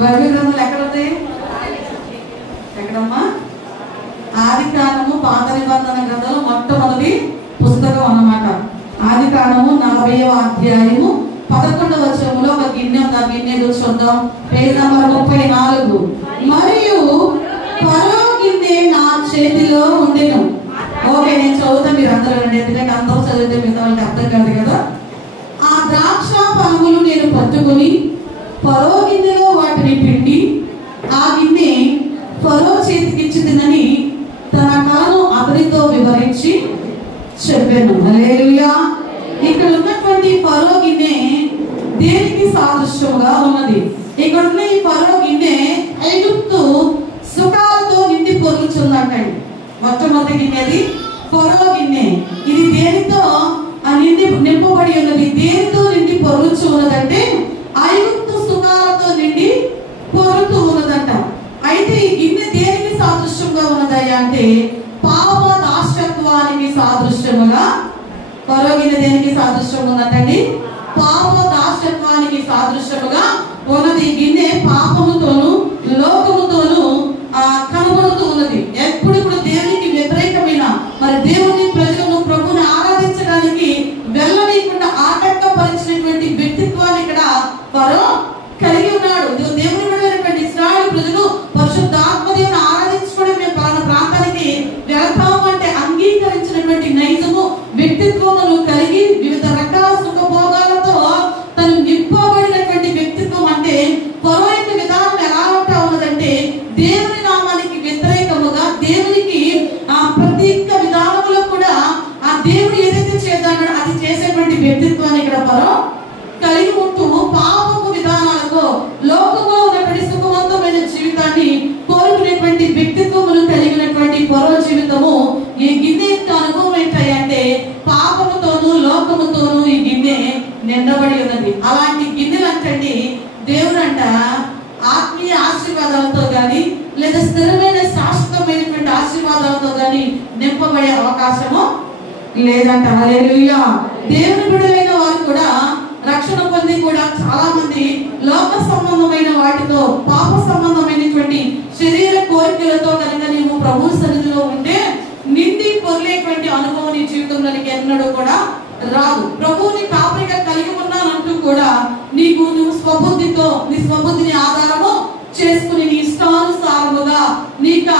బైబిల్ గ్రంథంలో? ఎక్కడుంది? ఎక్కడమ్మా? ఆదికాండము పాత నిబంధన గ్రంథంలో మొట్టమొదటి పుస్తకం అన్నమాట. ఆదికాండము 40వ అధ్యాయము 11వ వచనములో ఒక గిన్నె ఉంది. ఆ గిన్నె చూద్దాం. Page number 34. మరియు ఫరో గిన్నె నా చేతిలో ఉండెను. ఓకే, నేను చదువుతా, మీరు అందరూ రండి, ఎందుకంటే అందరూ చదివితే మిగతా వాళ్ళకి అర్థం కాదు కదా. ఆ ద్రాక్ష ఫలములు నేను పట్టుకుని ఫరో గిన్నెలో వాటిని పిండి ఆ గిన్నె ఫరో చేతికిచ్చినని తన కలను అతనితో వివరించి చెప్పాను. హల్లెలూయా. ఇక్కడ ఉన్నటువంటి ఫరో గిన్నె దేనికి సాదృశ్యముగా ఉన్నది? ఇక్కడ ఉన్న ఈ ఫరో గిన్నె ఐగుప్తు సుఖాలతో నిండి పొర్లుచుందంటండి. మొట్టమొదటి గిన్నెది ఫరో గిన్నె. ఇది దేనితో నింపబడి ఉన్నది? దేనితో నిండి పొర్లుచు ఉన్నదంటే ఐగుప్తు సుఖాలతో నిండి పొర్లుతూ ఉన్నదంట. అయితే ఈ గిన్నె దేనికి సాదృశ్యంగా ఉన్నదయ్యా అంటే పాప దాస్యత్వానికి సాదృశ్యముగా ఫరో గిన్నె దేనికి సాదృశ్యంగా ఉన్నదండి? పాప దాస్యత్వానికి సాదృశ్యముగా ఉన్నది. గిన్నె పాపముతోను లోకముతోను కనబడుతూ ఉన్నది. ఎప్పుడిప్పుడు దేవునికి వ్యతిరేకమైన మరి దేవుని ప్రజలను ప్రభుని ఆరాధించడానికి వెళ్ళనీయకుండా ఆటంకపరిచినటువంటి వ్యక్తిత్వాన్ని ఇక్కడ ఫరో కలిగి ఉన్నాడు. దేవుని విడైనటువంటి ఇశ్రాయేలు ప్రజలు పరిశుద్ధాత్మ దేవుని ఆరాధించుకోవడం మేము పలానా ప్రాంతానికి వెళ్తాము అంటే అంగీకరించినటువంటి నైజము వ్యక్తిత్వమును కలిగి వివిధ రకాల సుఖభోగాలతో తను నింపబడినటువంటి వ్యక్తిత్వం. అంటే ఫరో యొక్క విధానం ఎలా ఉంటా ఉన్నదంటే దేవుని నామానికి వ్యతిరేకముగా దేవునికి ప్రతి ఒక్క విధానంలో కూడా ఆ దేవుడు ఏదైతే చేద్దాడో అది చేసేటువంటి వ్యక్తిత్వాన్ని ఇక్కడ ఫరో కలిగి ఉంటూ పాపపు విధానాలతో లోకంలో ఉన్నటువంటి సుఖవంతమైన జీవితాన్ని కోరుకునేటువంటి వ్యక్తిత్వములు కలిగినటువంటి ఫరో జీవితము ఈ గిన్నె యొక్క అనుభవం ఏంటంటే పాపముతోనూ లోకముతోనూ ఈ గిన్నె నిండబడి ఉన్నది. అలాంటి గిన్నెలు అంటండి దేవుడు అంట ఆత్మీయ ఆశీర్వాదాలతో గాని లేదా స్థిరమైన శాశ్వతమైనటువంటి ఆశీర్వాదాలతో గాని నింపబడే అవకాశము లేదంట. హల్లెలూయా. దేవుని బిడ్డలైన వారు కూడా రక్షణ పొంది కూడా చాలా మంది లోక సంబంధమైన వాటితో పాప సంబంధమైనటువంటి శరీర కోరికలతో కనుక నీవు ప్రభు సన్నిధిలో ఉంటే నిండి పొర్లేటువంటి అనుభవం నీ జీవితంలోనికి ఎన్నడూ కూడా రాదు. ప్రభువుని కాపరిగా కలిగి ఉన్నానంటూ కూడా నువ్వు స్వబుద్ధితో నీ స్వబుద్ధిని ఆధారము చేసుకుని నీ ఇష్టానుసారముగా నీకు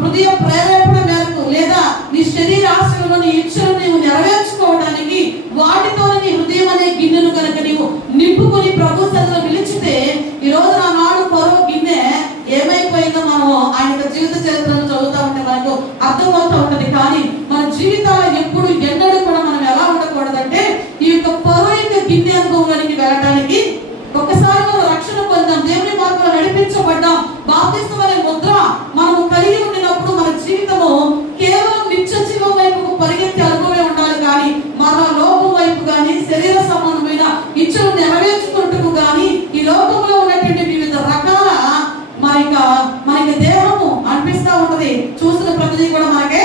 హృదయ ప్రేరేపణ మేరకు లేదా నీ శరీర ఆశలను నీ ఇచ్చలను నీవు నెరవేర్చుకోవడానికి వాటితోనే నీ హృదయం అనే గిన్నెను కనుక నీవు నింపుకొని ప్రభు సన్నిధిలో పిలిచితే ఈ రోజు నాడు ఫరో గిన్నె ఏమైపోయిందో మనం ఆయన జీవిత చరిత్రను చదువుతా ఉంటే మనకు అర్థమవుతూ ఉంటది. కానీ మన జీవితాలు ఎప్పుడు ఎన్నడూ కూడా మనం ఎలా ఉండకూడదంటే ఈ యొక్క ఫరో యొక్క గిన్నె అనుభవానికి వెళ్ళడానికి ఒకసారి మనం రక్షణ పొందాం, దేవుని మార్గంలో నడిపించబడ్డాం, బాప్తిస్మం అనే ముద్ర మనము కలిగి ఉండినప్పుడు మన జీవితము కేవలం నిత్య జీవం వైపు పరిగెత్తే అనుభవమే ఉండాలి. కానీ మన లోకం వైపు కానీ శరీర సంబంధమైన ఇచ్చలు నెరవేర్చుకుంటూ కానీ ఈ లోకంలో ఉన్నటువంటి వివిధ రకాల మనకి దేహము అనిపిస్తా ఉంటది. చూసిన ప్రతిదీ కూడా మనకే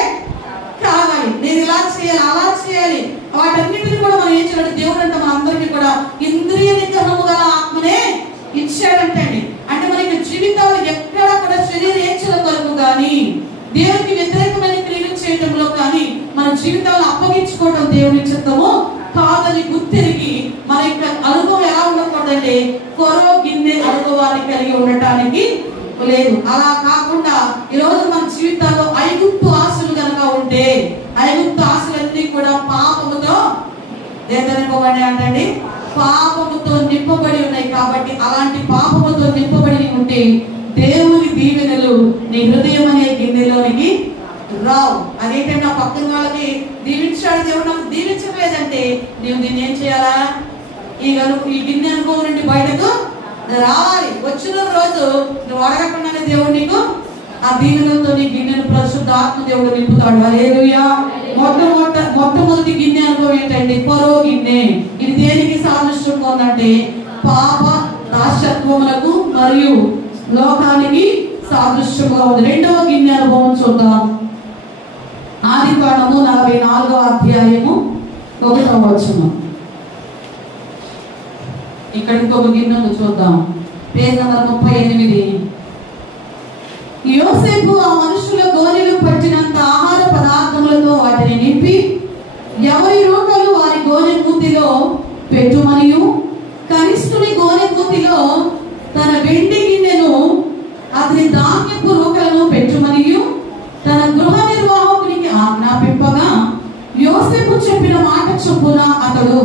కావాలి, నేను ఇలా చేయాలి అలా చేయాలి, వాటన్నిటిని కూడా మనం ఏం చేయాలి? దేవుడు అంటే మన అందరికీ కూడా ఇంద్రియ నిగ్రహము గల ఆత్మనే ఇచ్చాడంటండి. అంటే మనకి జీవితంలో ఎక్కడ కూడా శరీర ఏచ్ఛల కొరకు కానీ దేవునికి వ్యతిరేకమైన క్రియలు చేయడంలో కానీ మన జీవితాలను అప్పగించుకోవడం దేవుని చిత్తము కాదని గుర్తిరిగి మన యొక్క అనుభవం ఎలా ఉండకూడదంటే ఫరో గిన్నె అనుభవాన్ని కలిగి ఉండటానికి లేదు. అలా కాకుండా ఈరోజు మన జీవితాల్లో ఐగుప్తు ఆశలు కనుక ఉంటే ఐగుప్తు ఆశలన్నీ కూడా పాపముతో నింపబడి అంటండి పాపముతో నింపబడి ఉన్నాయి. కాబట్టి అలాంటి పాపముతో నింపబడి ఉంటే దేవుని దీవెనలు నీ హృదయం అనే గిన్నెలోనికి రావు. అదేంటంటే నా పక్కన వాళ్ళకి దీవించాడు దేవుడు, నాకు దీవించలేదంటే నీవు దీన్ని ఏం చేయాలా? ఈ గిన్నె అనుభవం నుండి బయటకు రావాలి. వచ్చిన రోజు నువ్వు అడగకుండానే దేవుడు నీకు ఆ దీవెనలతో నీ గిన్నెను పరిశుద్ధాత్మ దేవుడు నింపుతాడు. హల్లెలూయా. మొట్టమొదటి గిన్నె అనుభవం ఏంటండి? ఫరో గిన్నె. ఇది దేనికి సాదృశ్యంగా ఉందంటే పాప దాస్యత్వములకు మరియు లోకానికి సాదృశ్యంగా ఉంది. రెండవ గిన్నె అనుభవం చూద్దాం. ఆదికాండము 44వ అధ్యాయము 1వ వచనం. ఇక్కడ ఇంకొక గిన్నెను చూద్దాం. Page number 38. యోసేపు ఆ మనుషుల గోనెలు పట్టినంత ఆహార పదార్థములతో వాటిని నింపి ఎవరి రూకలు వారి గోనె మూతిలో పెట్టుమనియు కనిష్ఠుని గోనె మూతిలో తన వెండి గిన్నెను అతని ధాన్యపు రూకలను పెట్టుమనియు చొప్పున అతడు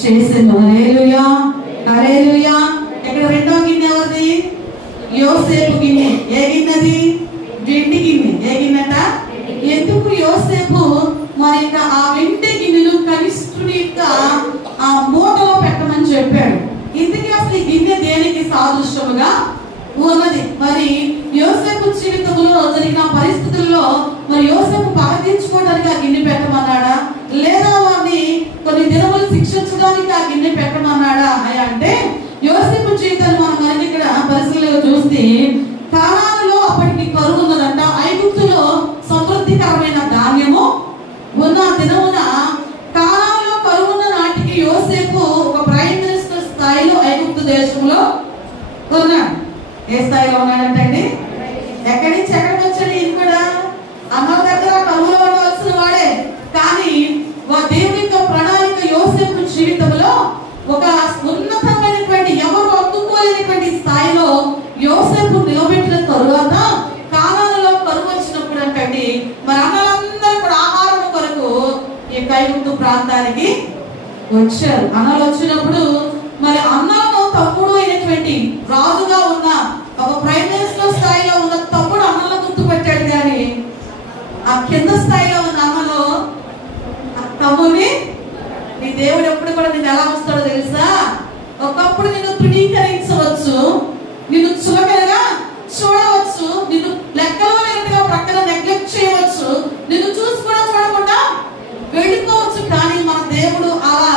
చేసెను. హల్లెలూయా, హల్లెలూయా. ఇక్కడ రెండో గిన్నె ఎవరిది? యోసేపు గిన్నె. ఏ గిన్నెది? వెండి గిన్నె. ఏ గిన్నెట? ఎందుకు యోసేపు మరి ఇంకా ఆ వెండి గిన్నెలు కనిష్ఠుని యొక్క ఆ మూటలో పెట్టమని చెప్పాడు? ఇందుకే అసలు ఈ గిన్నె దేనికి సాదృశ్యముగా ఉన్నది? మరి యోసేపు జీవితంలో జరిగిన పరిస్థితుల్లో మరి యోసేపు పగ తీర్చుకోవడానికి ఆ గిన్నె పెట్టమన్నాడా, లేదా వారిని కొన్ని దినములు శిక్షించడానికి ఆ గిన్నె పెట్టమన్నాడా అంటే యోసేపు జీవితాన్ని మనం మనకి ఇక్కడ పరిశీలనగా చూస్తే కానానులో అప్పటికి కరువు ఉన్నదంట. ఐగుప్తులో సమృద్ధికరమైన ధాన్యము ఉన్న దినమున కానానులో కరువున్న నాటికి యోసేపు ఒక ప్రైమ్ మినిస్టర్ స్థాయిలో ఐగుప్తు దేశంలో ఉన్నాడు. ఏ స్థాయిలో ఉన్నాడంటే ఎక్కడి నుంచి ఎక్కడికి వచ్చాడు? ఈయన కూడా అన్న దగ్గర కరువులో ఉండవలసిన వాడే. కానీ దేవుని యొక్క ప్రణాళిక యోసేపు జీవితంలో ఒక ఉన్నతమైనటువంటి ఎవరు అందుకోలేనటువంటి స్థాయిలో యోసేపు నిలబెట్టిన తరువాత కానానులో కరువు వచ్చినప్పుడు అంటే మరి అన్నలందరూ కూడా ఆహారం కొరకు ఈ ఐగుప్తు ప్రాంతానికి వచ్చారు. అన్నలు వచ్చినప్పుడు మరి అన్నలను తమ్ముడు అయినటువంటి రాజుగా ఉన్న ఒక ప్రైమ్ మినిస్టర్ స్థాయిలో ఉన్న తమ్ముడు అన్నలను గుర్తుపెట్టాడు. కానీ ఆ కింద స్థాయిలో ఉన్న అన్నలో తమ్ముడిని నీ దేవుడు ఎప్పుడు కూడా నేను ఎలా వస్తాడో తెలుసా? ఒకప్పుడు నిన్ను తృణీకరించవచ్చు, నిన్ను చులకనగా చూడవచ్చు, నిన్ను లెక్కలో లేనట్టుగా ప్రక్కన నెగ్లెక్ట్ చేయవచ్చు, నిన్ను చూసి కూడా చూడకుండా వెళ్ళిపోవచ్చు. కానీ మన దేవుడు అలా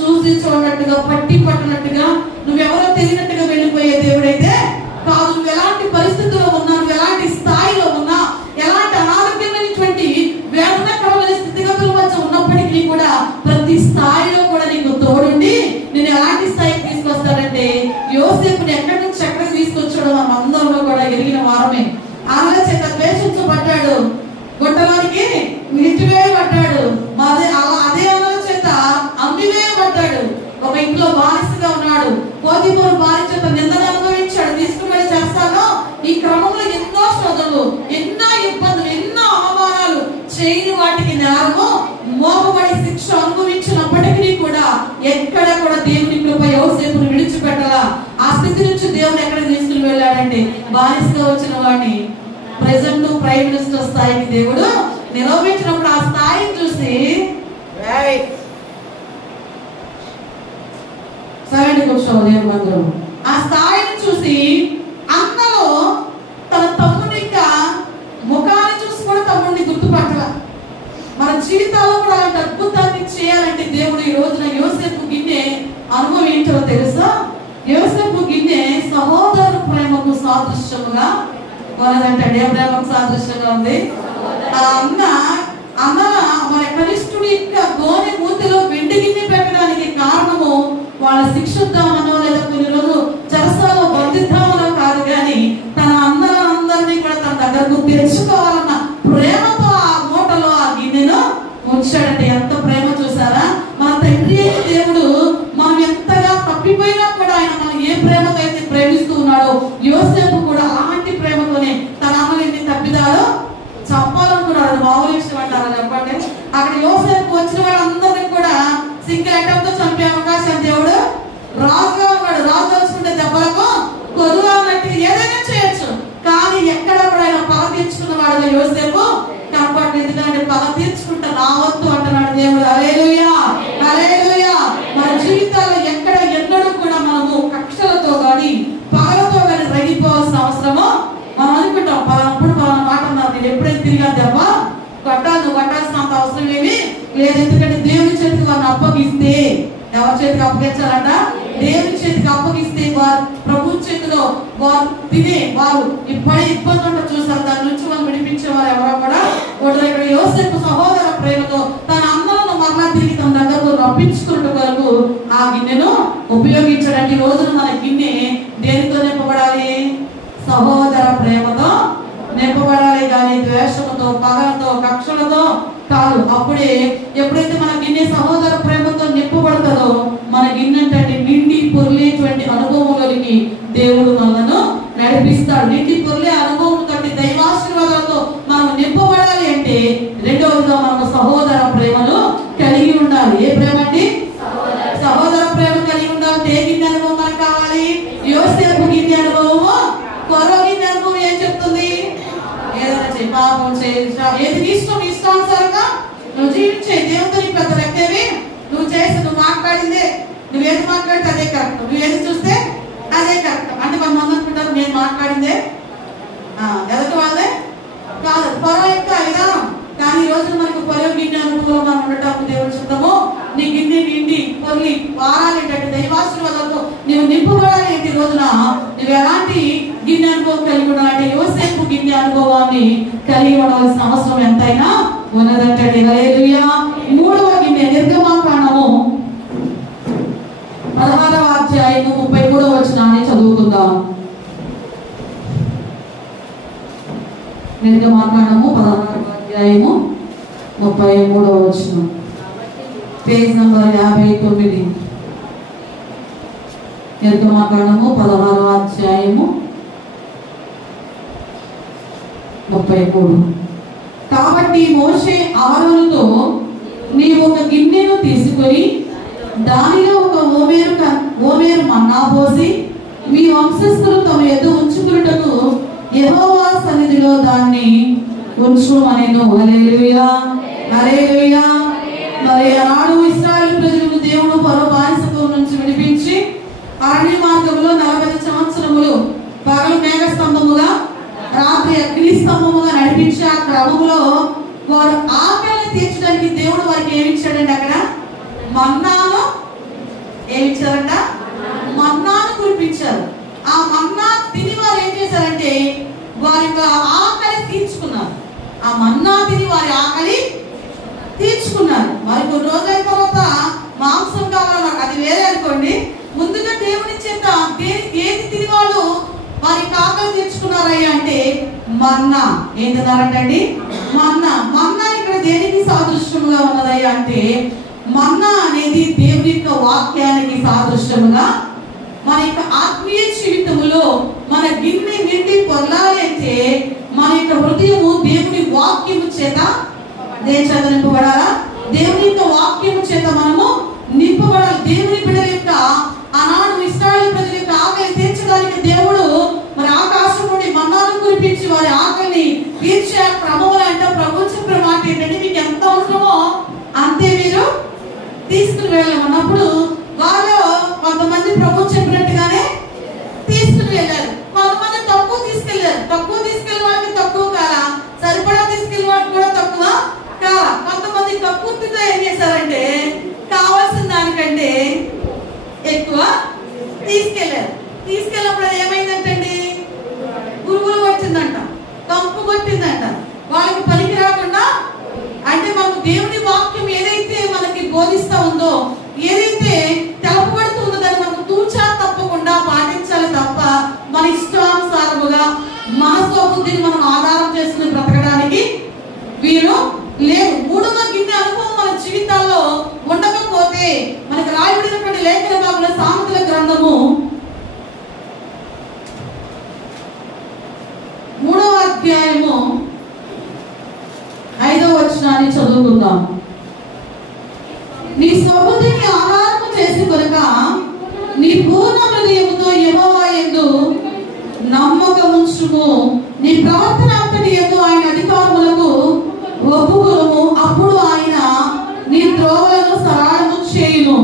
చూసి చూడనట్టుగా పట్టి పట్టినట్టుగా నువ్వెవరో తెలియనట్టుగా వెళ్ళిపోయే దేవుడైతే కాదు. నువ్వు ఎలాంటి పరిస్థితుల్లో ఉన్నా, నువ్వు ఎలాంటి స్థాయిలో ఉన్నా, ఎలాంటి అనారోగ్యమైనటువంటి వేదనకరమైన స్థితిగతుల మధ్య ఉన్నప్పటికీ కూడా ప్రతి స్థాయిలో కూడా నీకు తోడుండి నేను ఎలాంటి స్థాయికి తీసుకొస్తాడంటే యోసేపుని ఎక్కడి నుంచి ఎక్కడికి తీసుకొచ్చాడో మనం అందరిలో కూడా ఎరిగిన వారమే. ఆమె చేత ద్వేషించబడ్డాడు, గుట్టలోనికి నిలిచివేయబడ్డాడు, అదే అన్నల చేత అమ్మివేయబడ్డాడు, ఒక ఇంట్లో బానిసగా ఉన్నాడు, పోతీఫరు భార్య చేత నిందన అనుభవించాడు, తీసుకువెళ్ళి చేస్తాను. ఈ క్రమంలో ఎన్నో శ్రద్ధలు, ఎన్నో ఇబ్బందులు, ఎన్నో అవమానాలు, చేయని వాటికి నేరము మోపబడి శిక్ష అనుభవించినప్పటికీ కూడా ఎక్కడ కూడా దేవుని కృప యోసేపును విడిచిపెట్టాలా. ఆ స్థితి నుంచి దేవుడు ఎక్కడికి తీసుకుని వెళ్ళాడంటే బానిసగా వచ్చిన వాడిని ప్రెసెంట్ ప్రైమ్ మినిస్టర్ స్థాయికి దేవుడు నిలబెట్టినప్పుడు ఆ స్థాయిని చూసి ఆ స్థాయిని చూసి అన్నలో తన తమ్ముని యొక్క ముఖాన్ని చూసి కూడా తమ్ముడిని గుర్తుపట్టాల. మన జీవితాల్లో కూడా అలాంటి అద్భుతాన్ని చేయాలంటే దేవుడు ఈ రోజున యోసేపు గిన్నె అనుభవం ఏంటో తెలుసా? యోసేపు గిన్నె సహోదరు ప్రేమకు సాదృశ్యముగా ఉన్నదంటే ఏ ప్రేమకు సాదృశ్యంగా ఉంది? ఆ అన్న మన కనిష్ఠుడి యొక్క గోనె మూతిలో వెండి గిన్నె పెట్టడానికి కారణము వాళ్ళ శిక్షిద్దామనో లేదా కొన్ని రోజులు చెరసాలో బంధిద్దామనో కాదు, కానీ తన అందరినీ కూడా తన దగ్గరకు తెచ్చుకోవాలన్న ప్రేమతో ఆ మూటలో ఆ గిన్నెను ఉంచాడంటే ఎంత ప్రేమ చూసారా? మన తండ్రి దేవుడు మనం ఎంతగా తప్పిపోయినా కూడా ఆయన మనం ఏ ప్రేమతో అయితే ప్రేమిస్తూ ఉన్నాడో యోసేపు కూడా అలాంటి ప్రేమతోనే తన అమ్మని ఎన్ని తప్పిదాడో చెప్పాలనుకున్నాడు. అది మామూలు విషయం అంటారా చెప్పండి? అక్కడ యోసేపు వచ్చిన వాళ్ళందరినీ కూడా సింగిల్ అటెంప్ట్ తో చంపే అవకాశం దేవుడు రాజుగా ఉన్నాడు. రాజు వచ్చుకుంటే దెబ్బలకు కొద్దుగా ఉన్నట్టు ఏదైనా చేయొచ్చు, కానీ ఎక్కడ కూడా ఆయన పగ తీర్చుకున్న వాడుగా యోసేపు కనపడలేదు. ఎందుకంటే పగ తీర్చుకుంటా రావద్దు అంటున్నాడు దేవుడు. హల్లెలూయా, హల్లెలూయా. మన జీవితాల్లో ఎక్కడ ఎన్నడూ కూడా మనము కక్షలతో కానీ పగలతో కానీ రగిపోవాల్సిన అవసరము మనం అనుకుంటాం. పలానప్పుడు పలానా మాట అన్నారు, నేను ఎప్పుడైతే తిరిగా దెబ్బ కొట్టాల్సినంత అవసరం ఏమి లేదు. ఎందుకంటే దేవుని చేతికి వారిని అప్పగిస్తే, ఎవరి చేతికి అప్పగించాలంట? దేవుని చేతికి అప్పగిస్తే వారు ప్రభు చేతిలో వారు తినే వారు ఇప్పుడే ఇబ్బంది ఉంటుంది చూసారు, దాని నుంచి వాళ్ళు విడిపించే వారు ఎవరో కూడా ఒకటి. ఇక్కడ యోసేపు సహోదర ప్రేమతో తన అమ్మలను మరలా తిరిగి తన దగ్గరకు రప్పించుకున్న వరకు ఆ గిన్నెను ఉపయోగించడానికి రోజున మన గిన్నె దేనితో నింపబడాలి? సహోదర ప్రేమతో నింపబడాలి, కానీ ద్వేషముతో, పగలతో, కక్షలతో కాదు. అప్పుడే ఎప్పుడైతే మన గిన్నె సహోదర ప్రేమతో నింపబడతారో మన గిన్నె అంటే నిండి పొర్లేటువంటి అనుభవంలోకి దేవుడు మనను నడిపిస్తాడు. నిండి పొర్లే అనుభవం తోటి దైవాశీర్వాదాలతో మనం నింపబడాలి అంటే రెండవదిగా మనకు సహోదర ప్రేమను కలిగి ఉండాలి. ఏ ఏది ఇష్టానుసారంగా నువ్వు జీవించే దేవుడితో నీకు పెద్ద లెక్కేవి. నువ్వు మాట్లాడిందే, నువ్వేది మాట్లాడితే అదే కరెక్ట్, నువ్వేది చూస్తే అదే కరెక్ట్. అంటే మనం అనుకుంటారు నేను మాట్లాడిందే ఎదటి వాళ్ళే కాదు, పొర యొక్క విధానం. కానీ ఈ రోజున మనకు పొర గిన్నె అనుకూలంగా ఉండటం దేవుడు చిత్తము. నీ గిన్నె నిండి పొర్లి వారాలు ఏంటంటే దైవాశీర్వాదాలతో నీవు నింపబడాలి. ఏంటి రోజున నువ్వు ఎలాంటి గిన్నె అనుభవం కలిగి ఉండాలంటే యోసేపు గిన్నె అనుభవాన్ని కలిగి ఉండవలసిన అవసరం ఎంతైనా ఉన్నదంటే. హల్లెలూయా. 3వ గిన్నె నిర్గమాకాండము 16వ అధ్యాయము 33వ వచనాన్ని చదువుకుందాం. నిర్గమాకాండము 16వ అధ్యాయము 33వ వచనం, పేజ్ నంబర్ 59. నిర్గమాకాండము 16వ అధ్యాయము 33. కాబట్టి మోషే అహరోనుతో, నీవు ఒక గిన్నెను తీసుకొని దానిలో ఒక ఓమేరు మన్నా పోసి మీ వంశస్థులు తమ ఎద్దు ఉంచుకున్నటకు యెహోవా సన్నిధిలో దాన్ని ఉంచుమనెను. హల్లెలూయా, హల్లెలూయా. మరి ఆనాడు ఇశ్రాయేలు ప్రజలను దేవుడు ఫరో బానిసత్వం నుంచి విడిపించి అరణ్య మార్గంలో 40 సంవత్సరములు పగలు మేఘ స్తంభముగా రాత్రి అగ్ని స్తంభముగా నడిపించి ఆ క్రమంలో వారు ఆకలిని తీర్చడానికి దేవుడు వారికి ఏమిచ్చాడండి? అక్కడ మన్నాను ఏమిచ్చారంట? మన్నాను కురిపించారు. ఆ మన్నా తిని వారు ఏం చేశారంటే వారి యొక్క ఆకలి తీర్చుకున్నారు. ఆ మన్నా తిని వారి ఆకలి తీర్చుకున్నారు. మరి కొన్ని రోజుల తర్వాత మాంసం కావాలన్నారు, అది వేరే అనుకోండి. ముందుగా దేవుని చేత ఏది తిని వాళ్ళు వారి ఆకలి తీర్చుకున్నారయ్యా అంటే మన్నా. ఏం తిన్నారంటండి? మన్నా. మన్నా ఇక్కడ దేనికి సాదృశ్యముగా ఉన్నదయ్యా అంటే మన్నా అనేది దేవుని యొక్క వాక్యానికి సాదృశ్యముగా మన యొక్క ఆత్మీయ జీవితములో మన గిన్నె నిండి పొర్లాలి అంటే మన యొక్క హృదయము దేవుని వాక్యము చేత నింపబడాలా? దేవుని యొక్క వాక్యము చేత మనము నింపబడాలి. దేవుని బిడ్డల యొక్క ఆనాడు ఇశ్రాయేలు ప్రజల యొక్క ఆకలి తీర్చడానికి దేవుడు మరి ఆకాశం నుండి మన్నాను కురిపించి వారి ఆకలిని తీర్చే క్రమంలో అంటే ప్రభుత్వ చెప్పిన మాట ఏంటంటే మీకు ఎంత అవసరమో అంతే మీరు తీసుకుని వెళ్ళమన్నప్పుడు వాళ్ళు కొంతమంది ప్రభు చెప్పినట్టుగానే తీసుకుని వెళ్ళారు. కొంతమంది తక్కువ తీసుకెళ్లారు. తక్కువ తీసుకెళ్లిన వాళ్ళకి తక్కువ కాలా, సరిపడా తీసుకెళ్లిన వాళ్ళకి కూడా తక్కువ కాలా. కొంతమంది కక్కుర్తితో ఏం చేశారంటే కావాల్సిన దానికంటే ఎక్కువ తీసుకెళ్లారు. తీసుకెళ్ళినప్పుడు ఏమైందంటండి? పురుగులు వచ్చిందంట, కంపు కొట్టిందంట. వాళ్ళకి పనికి రాకుండా అంటే మనకు దేవుని వాక్యం ఏదైతే మనకి బోధిస్తా ఉందో, ఏదైతే తెలపబడుతుందో దాన్ని మనకు తూచా తప్పకుండా పాటించాలి తప్ప మన ఇష్టానుసారముగా మన స్వబుద్ధిని మనం ఆధారం చేసుకుని బ్రతకడానికి వీలు లేదు. 3వ గిన్నె అనుభవం మన జీవితాల్లో ఉండకపోతే మనకు రాయబడినటువంటి లేఖన భాగంలో సామెతల గ్రంథము 3వ అధ్యాయము 5వ వచనాన్ని చదువుకుందాం. నీ స్వబుద్ధిని ఆధారము చేసుకొనక నీ పూర్ణ హృదయముతో యెహోవా యందు నమ్మకముంచుము. నీ ప్రవర్తన అంతటి యందు ఆయన అధికారములకు ఒప్పుకొనుము. అప్పుడు ఆయన నీ త్రోవలను సరళము చేయును.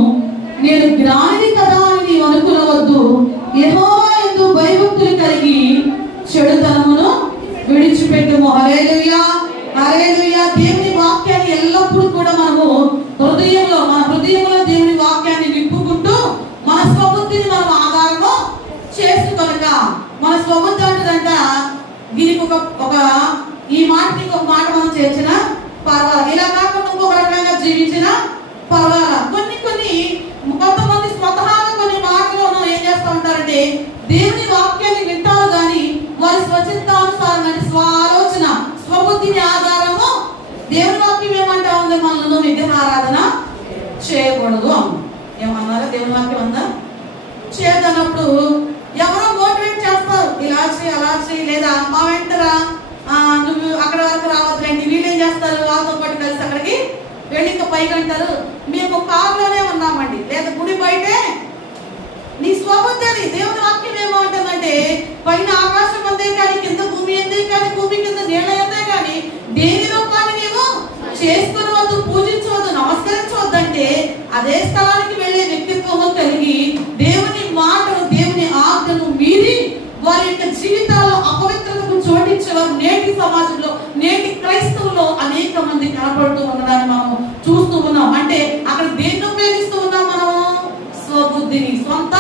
నేను జ్ఞానిని కదా అని నీవు అనుకునవద్దు. యెహోవా యందు భయభక్తులు కలిగి చెడుతనమును విడిచిపెట్టుము. హల్లెలూయా, హల్లెలూయా. దేవుని వాక్యాన్ని ఎల్లప్పుడూ కూడా మనము మన హృదయంలో దేవుని వాక్యాన్ని విప్పుకుంటూ మన స్వబుద్ధిని మనం ఆధారము చేసుకొనక. మన స్వబుద్ధి అంటదంట దీనికి ఒక ఈ మాటకి ఒక మాట మనం చేర్చినా పర్వాలేదు, ఇలా కాకుండా ఇంకొక రకంగా జీవించినా పర్వాలేదు. కొంతమంది స్వతహాగా కొన్ని మాటలను ఏం చేస్తూ ఉంటారంటే దేవుని వాక్యాన్ని వింటారు కానీ వారి స్వచిత్తానుసారం అంటే స్వ ఆలోచన స్వబుద్ధిని ఆధారము దేవుని వాక్యం ఏమంటా ఉంది? మనలో విగ్రహారాధన చేయకూడదు అమ్మ. ఏమన్నారా? దేవుని వాక్యం అందా చేయదన్నప్పుడు ఎవరో మోటివేట్ చేస్తారు, ఇలా చేయి అలా చేయి, లేదా మా వెంటరా నువ్వు అక్కడ వరకు రావద్దులేండి. వీళ్ళు ఏం చేస్తారు? వాళ్ళతో పాటు కలిసి అక్కడికి వెళ్ళి ఇంకా పైకి అంటారు మేము కారులోనే ఉన్నామండి, లేదా గుడి బయటే. నీ స్వబుద్ధి అది. దేవుని వాక్యం ఏమంటుందంటే పైన ఆకాశం అందే కానీ కింద భూమి అందే కానీ భూమి కింద నీళ్ళ అందే కానీ దేని రూపాన్ని నీవు చేసుకునవద్దు, పూజించవద్దు, నమస్కరించవద్దంటే అదే స్థలానికి వెళ్ళే వ్యక్తిత్వము కలిగి దేవుని మాటను, దేవుని ఆజ్ఞను మీరి వారి యొక్క జీవితాల్లో అపవిత్రతకు చోటించేవారు నేటి సమాజంలో, నేటి క్రైస్తవులో అనేక మంది కనపడుతూ ఉన్నదాన్ని మనము చూస్తూ ఉన్నాం. అంటే అక్కడ దేన్ని ఉపయోగిస్తూ ఉన్నాం మనము? స్వబుద్ధిని, సొంత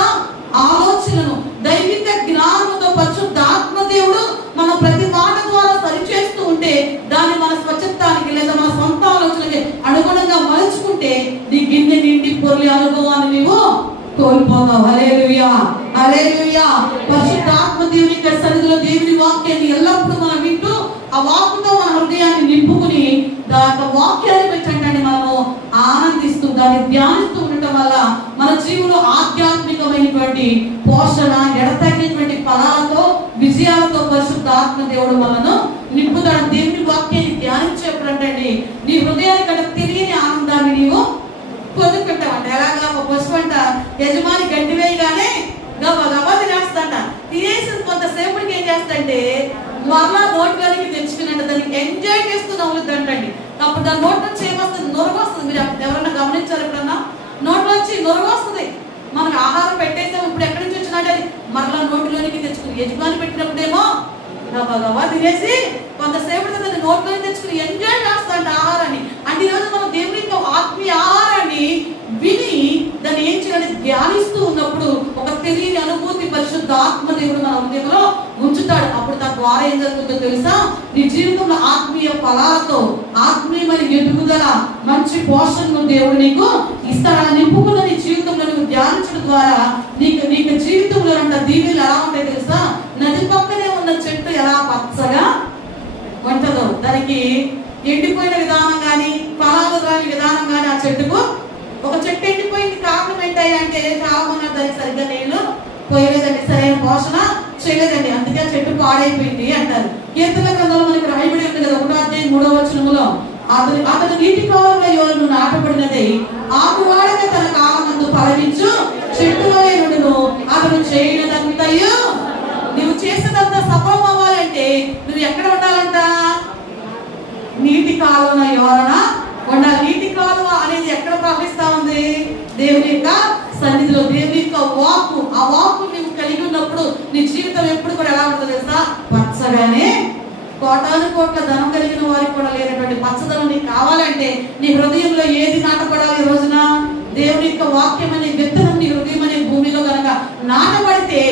ఆలోచనను దైవిక జ్ఞానంతో పరిశుద్ధాత్మ దేవుడు మన ప్రతి మాట ద్వారా సరిచేస్తూ ఉంటే దాన్ని మన స్వచ్ఛతానికి లేదా మన సొంత ఆలోచనకి అనుగుణంగా మలుచుకుంటే నీ గిన్నె నిండి పొర్లి అనుభవాన్ని నీవు కోల్పోతావు. హల్లెలూయా, హల్లెలూయా. పరిశుద్ధాత్మ దేవుని యొక్క సన్నిధిలో దేవుని వాక్యాన్ని ఎల్లప్పుడూ మనం వింటూ ఆ వాక్కుతో మన హృదయాన్ని నింపుకుని దాని వాక్యాన్ని పెట్టండి మనము ఆనందిస్తూ దాన్ని ధ్యానిస్తూ ఉండటం వల్ల మన జీవులో ఆధ్యాత్మికమైనటువంటి పోషణ, ఎడతగినటువంటి ఫలాలతో, విజయాలతో పరిశుద్ధాత్మ దేవుడు మనను నింపుతాడు. దేవుని వాక్యాన్ని ధ్యానించేప్పుడు అంటే నీ హృదయానికి అంటే తెలియని ఆనందాన్ని నీవు పొందుకుంటామంట. ఎలాగా ఒక పశువు అంట యజమాని గడ్డి వేయగానే గబగబా తినేస్తాంట. తినేసిన కొంతసేపటికి ఏం చేస్తాంటే మరలా నోట్లోనికి తెచ్చుకున్నట్ట దానికి ఎంజాయ్ చేస్తూ నవ్వులుద్దంటండి. అప్పుడు దాని నోట్ నుంచి ఏమొస్తుంది? నొరగ వస్తుంది. మీరు ఎవరన్నా గమనించారు ఎప్పుడన్నా? నోట్లోంచి నొరగ వస్తుంది. మనకు ఆహారం పెట్టేసాము, ఇప్పుడు ఎక్కడి నుంచి వచ్చినట్టు అది మరలా నోటిలోనికి తెచ్చుకుని యజమాని పెట్టినప్పుడేమో గబగబా తినేసి కొంతసేపటి దాన్ని నోట్లోకి తెచ్చుకుని ఎంజాయ్ చేస్తాంట ఆహారాన్ని. అంటే ఈరోజు మనం దేవుని యొక్క ఆత్మీయ ఆహారాన్ని విని దాన్ని ఏం చేయాలి? ధ్యానిస్తూ ఉన్నప్పుడు ఒక తెలియని అనుభూతి పరిశుద్ధాత్మ దేవుడు మన హృదయంలో ఉంచుతాడు. అప్పుడు తద్వారా ఏం జరుగుతుందో తెలుసా? నీ జీవితంలో ఆత్మీయ ఫలాలతో, ఆత్మీయమైన ఎదుగుదల, మంచి పోషణను దేవుడు నీకు ఇస్తాడు. నింపుకున్న నీ జీవితంలో నువ్వు ధ్యానించడం ద్వారా నీకు జీవితంలో అంట దీవెనలు ఎలా ఉంటాయి తెలుసా? నది పక్కనే ఉన్న చెట్టు ఎలా పచ్చగా ఉంటుందో, దానికి ఎండిపోయిన విధానం కానీ ఫలాలు రాని విధానం కానీ ఆ చెట్టుకు, ఒక చెట్టు ఎండిపోయింది కారణం ఏంటంటే చాలా మంది దానికి సరిగ్గా నీళ్లు పోయలేదండి, సరైన పోషణ చేయలేదండి, అందుకే ఆ చెట్టు పాడైపోయింది అంటారు. కీర్తన గ్రంథంలో మనకి రాయబడి ఉంది కదా, 1వ అధ్యాయం 3వ వచనములో అతను నీటి కాలంలో యోరును నాటబడినదే ఆకువాడక తన కాలమందు ఫలమిచ్చు చెట్టు వలెనుండును. అతను చేయనదంతయు, నువ్వు చేసేదంతా సఫలం అవ్వాలంటే నువ్వు ఎక్కడ ఉండాలంట? నీటి కాలువన యోరన ఉండాలి. నీటి కాలువ అనేది ఎక్కడ ప్రవహిస్తా ఉంది? దేవుని యొక్క సన్నిధిలో. దేవుని యొక్క వాక్కు, ఆ వాక్కు నువ్వు కలిగి ఉన్నప్పుడు నీ జీవితం ఎప్పుడు కూడా ఎలా ఉంటుందో తెలుసా? పచ్చగానే. కోటాను కోట్ల ధనం కలిగిన వారికి కూడా లేనటువంటి పచ్చదనం నీకు కావాలంటే నీ హృదయంలో ఏది నాటపడాలి? ఈ రోజున దేవుని యొక్క వాక్యం అనే విత్తనం నీ హృదయం అనే భూమిలో కనుక నాటబడితే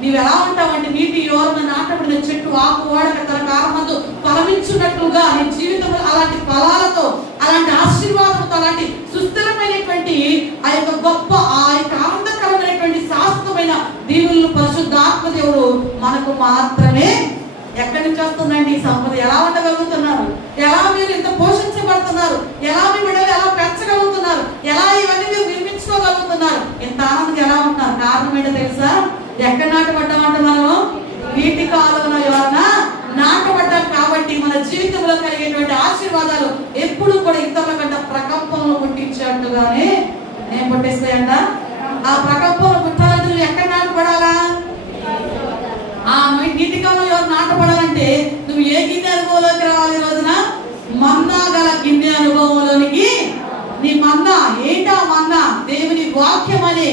నీవు ఎలా ఉంటావంటే నీటి యోరన నాటబడిన చెట్టు ఆకు వాడక తన కాలమందు ఫలమించున్నట్లుగా నీ జీవితంలో అలాంటి ఫలాలతో, అలాంటి ఆశీర్వాదంతో, అలాంటి సుస్థిరమైనటువంటి ఆ యొక్క గొప్ప, ఆ యొక్క ఆనందకరమైనటువంటి శాశ్వతమైన దీవులను పరిశుద్ధాత్మ దేవుడు మనకు మాత్రమే ఎక్కడి నుంచి వస్తుందండి ఈ సంపద? ఎలా ఉండగలుగుతున్నారు? ఎలా మీరు ఇంత పోషించబడుతున్నారు? ఎలా మీ బిడ్డలు ఎలా పెంచగలుగుతున్నారు? ఎలా ఇవన్నీ మీరు నిర్మించుకోగలుగుతున్నారు? ఇంత ఆనందంగా ఎలా ఉంటున్నారు? కారణం ఏంటో తెలుసా? ఎక్కడ నాటబడ్డామంటే మనము నీటి కాలువన ఎవరన్నా నాటబడ్డాం. కాబట్టి మన జీవితంలో కలిగేటువంటి ఆశీర్వాదాలు ఎప్పుడు కూడా ఇతరుల కంటే ప్రకంపంలో పుట్టించేట్టుగానే ఏం పుట్టిస్తాయంట? ఆ ప్రకంపంలో పుట్టాలంటే నువ్వు ఎక్కడ నాటబడాలా? ఆ నీటి కాలంలో ఎవరు నాటపడాలంటే నువ్వు ఏ గిన్నె అనుభవంలోకి రావాలి? ఈ రోజున మన్నా గల గిన్నె అనుభవంలోనికి. నీ మన్నా ఏంటా? మన్నా దేవుని వాక్యం అనే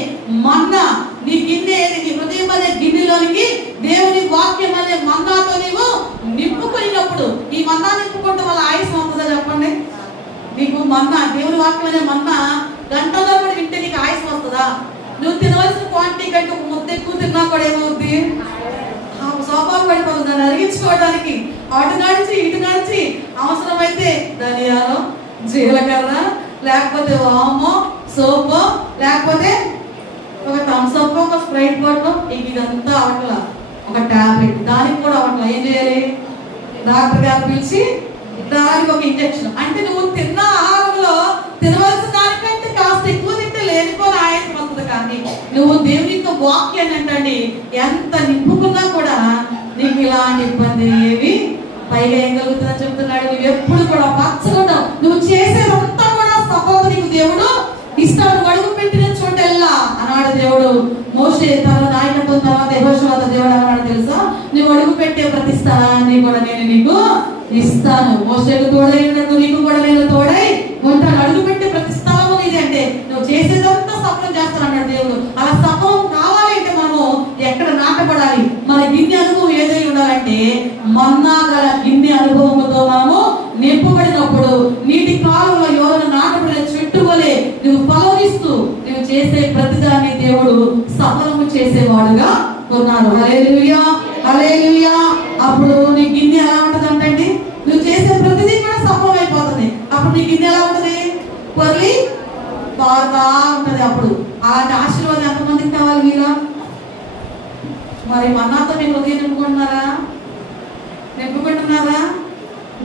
మన్నా. నీ గిన్నె ఏది? నీ హృదయం అనే గిన్నెలోనికి దేవుని వాక్యం అనే మన్నాతో నీవు నింపుకున్నప్పుడు, ఈ మన్నా నింపుకుంటే వాళ్ళ ఆయుష్ అవుతుందా చెప్పండి? నీకు మన్నా, దేవుని వాక్యం అనే మన్నా గంటలో కూడా వింటే నీకు ఆయుష్ వస్తుందా? నువ్వు తినవలసిన క్వాంటిటీ కంటే ఒక ముద్ద ఎక్కువ తిన్నా కూడా ఏమవుద్ది? సోపాలు పడిపోతుంది. దాన్ని అరిగించుకోవడానికి అటు నడిచి ఇటు నడిచి అవసరమైతే ధనియాలు, జీలకర్ర, లేకపోతే వాము, సోపు, లేకపోతే ఒక థమ్స్అప్, ఒక స్ప్రైట్ బాటిల్, ఇదంతా అవట్ల ఒక టాబ్లెట్, దానికి కూడా అవట్ల ఏం చేయాలి? డాక్టర్ గారు పిలిచి దానికి ఒక ఇంజక్షన్. అంటే నువ్వు తిన్న ఆహారంలో తినవలసిన దానికంటే కాస్త ఎక్కువ తింటే లేనిపోని ఆయాసం వస్తుంది. కానీ నువ్వు దేవుని యొక్క వాక్యాన్ని అంటండి ఎంత నింపుకున్నా కూడా నీకు ఇలాంటి ఇబ్బంది ఏవి పైగా ఏం కలుగుతుందని చెప్తున్నాడు. నువ్వు ఎప్పుడు కూడా పచ్చగా నువ్వు చేసేదంతా కూడా సఫలత నీకు దేవుడు ఇస్తాడు. అడుగు పెట్టిన చోటెల్లా అన్నాడు దేవుడు. మోషే తన నాయకత్వం తర్వాత యెహోషువ దేవుడు అన్నాడు తెలుసా? నువ్వు అడుగు పెట్టే ప్రతి స్థలాన్ని కూడా నేను నీకు ఇస్తాను. మోషేకు తోడైనట్టు నీకు కూడా నేను తోడై ఉంటాను. అడుగుపెట్టే ప్రతి స్థలము నీది అంటే నువ్వు చేసేదంతా సఫలం చేస్తానన్నాడు దేవుడు. అలా సఫలం కావాలి అంటే మనము ఎక్కడ నాటపడాలి? మన గిన్నె అనుభవం ఏదై ఉండాలంటే మన్నా గల గిన్నె అనుభవంతో మనము నింపబడినప్పుడు నీటి కాలంలో ఎవరైనా నాటబడిన చెట్టు వలె నువ్వు ఫలమిస్తూ నువ్వు చేసే ప్రతిదాన్ని దేవుడు సఫలము చేసేవాడుగా ఉన్నాడు. హల్లెలూయా, హల్లెలూయా. అప్పుడు నీ గిన్నె ఎలా ఉంటది అంటే నువ్వు చేసే ప్రతిదీ కూడా సఫలం అయిపోతుంది. అప్పుడు నీ గిన్నె ఎలా ఉంటది? పొర్లి బాగా ఉంటది. అప్పుడు అలాంటి ఆశీర్వాదం ఎంతమందికి కావాలి మీలో? మరి మన్నాతో మీ హృదయం నింపుకుంటున్నారా? నింపుకుంటున్నారా?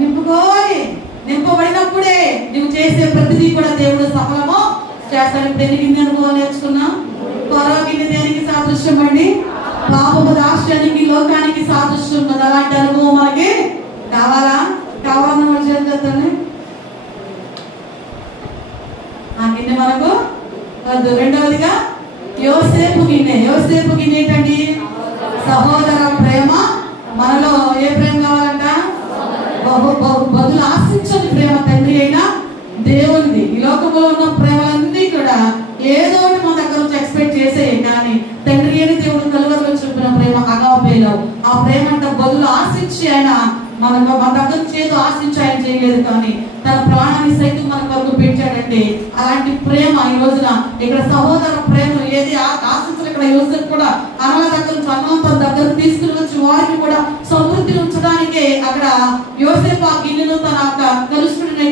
నింపుకోవాలి. నింపబడినప్పుడే నువ్వు చేసే ప్రతిదీ కూడా దేవుడు సఫలము చేస్తాడు. ఇప్పుడు ఎన్ని గిన్నె అనుభవం నేర్చుకున్నాం? పరో గిన్నె దేనికి సాదృశ్యం అండి? పాపపు దాస్యానికి, లోకానికి సాదృశ్యం ఉన్నది. అలాంటి అనుభవం మనకి కావాలా? కావాలన్న చేద్దాన్ని ఆ గిన్నె మనకు వద్దు. రెండవదిగా యోసేపు గిన్నె. యోసేపు గిన్నె ఏంటండి? సహోదర ప్రేమ. మనలో ఏ ప్రేమ కావాలంట? బదులు ఆశించని ప్రేమ తండ్రి అయినా దేవునిది. ఈ లోకంలో ఉన్న ప్రేమలన్నీ కూడా ఏదో ఒకటి మన దగ్గర నుంచి ఎక్స్పెక్ట్ చేసే, కానీ తండ్రి అని దేవుడు కలువరిలో చూపిన ప్రేమ అగాపేలో. ఆ ప్రేమ అంటే బదులు ఆశించి ఆయన మన దగ్గర చేదు ఆశించి ఆయన చేయలేదు, కానీ తన ప్రాణాన్ని సైతం మన కొరకు పెట్టాడంటే అలాంటి ప్రేమ ఈ రోజున ఇక్కడ సహోదర ప్రేమ ఏది ఆశించాలి. ఇక్కడ యోసేపు కూడా అన్నల దగ్గర నుంచి అన్నం దగ్గర తీసుకుని వచ్చి వారికి కూడా సమృద్ధిని ఉంచడానికే అక్కడ యోసేపు ఆ గిన్నెను తన కలుసుకుని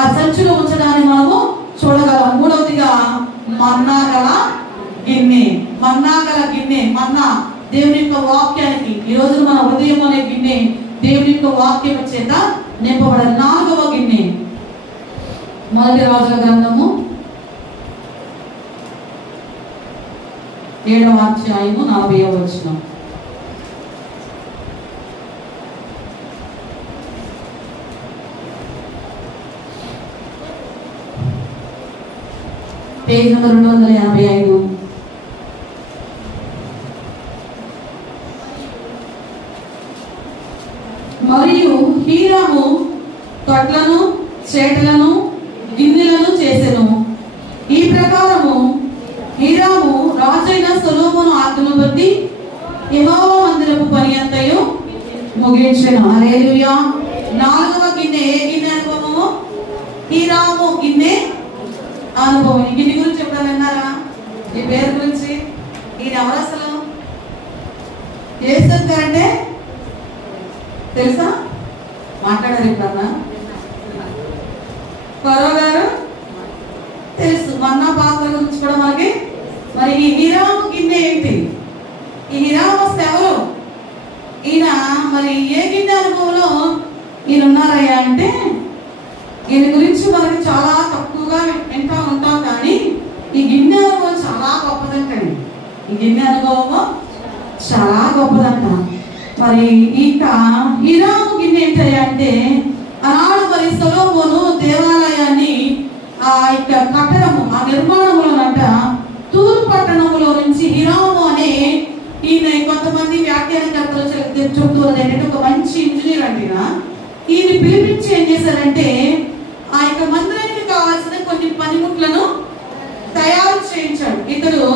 ఆ సంచిలో ఉంచడాన్ని మనము చూడగలం. మూడవదిగా మన్నా గల గిన్నె. మన్నా గల గిన్నె. మన్నా దేవుని యొక్క వాక్యానికి. ఈ రోజు మన హృదయం అనే గిన్నె దేవుని యొక్క వాక్యం చేత నింపబడాలి. నాలుగవ గిన్నె మొదటి రాజుల గ్రంథము 7వ అధ్యాయము 40వ వచనం. Page number 285. మరియు హీరాము తొట్లను, చేటలను, గిన్నెలను చేసెను. ఈ ప్రకారము హీరాము రాజైన సొలొమోను ఆజ్ఞను బట్టి యెహోవా మందిరపు పని అంతయు ముగించెను. హల్లెలూయా. నాలుగవ గిన్నె. ఏ గిన్నె అనుభవము? హీరాము గిన్నె అనుభవం. ఈ గిన్నె గురించి ఎప్పుడైనా విన్నారా? ఈ పేరు గురించి? ఈయన ఎవరు అసలు? యేసు అంటే తెలుసా? మాట్లాడారు ఎప్పుడన్నా? ఫరో గారు తెలుసు. మన్నా పాత్ర గురించి కూడా మనకి. మరి ఈ హీరాము గిన్నె ఏంటి? ఈ హీరాము వస్తే ఎవరు? ఈయన మరి ఏ గిన్నె అనుభవంలో ఈయన ఉన్నారయ్యా అంటే ఈయన గురించి మనకి చాలా తక్కువగా వింటూ ఉంటాం, కానీ ఈ గిన్నె అనుభవం చాలా గొప్పదంటండి. ఈ గిన్నె అనుభవము చాలా గొప్పదంట. మరి ఇక హీరాము గిన్నె ఏంటయ్యా అంటే ఆనాడు మరి సొలొమోను దేవాలయాన్ని ఆ యొక్క కట్టడము, ఆ నిర్మాణంలోనంట తూరు పట్టణంలో నుంచి హీరాము అనే ఈయన కొంతమంది వ్యాఖ్యానకర్తలు చెప్తున్నది ఏంటంటే ఒక మంచి ఇంజనీర్ అంటేనా ఈయన పిలిపించి ఏం చేశారంటే ఆ యొక్క మందిరానికి కావాల్సిన కొన్ని పనిముట్లను తయారు చేయించాడు. ఇతడు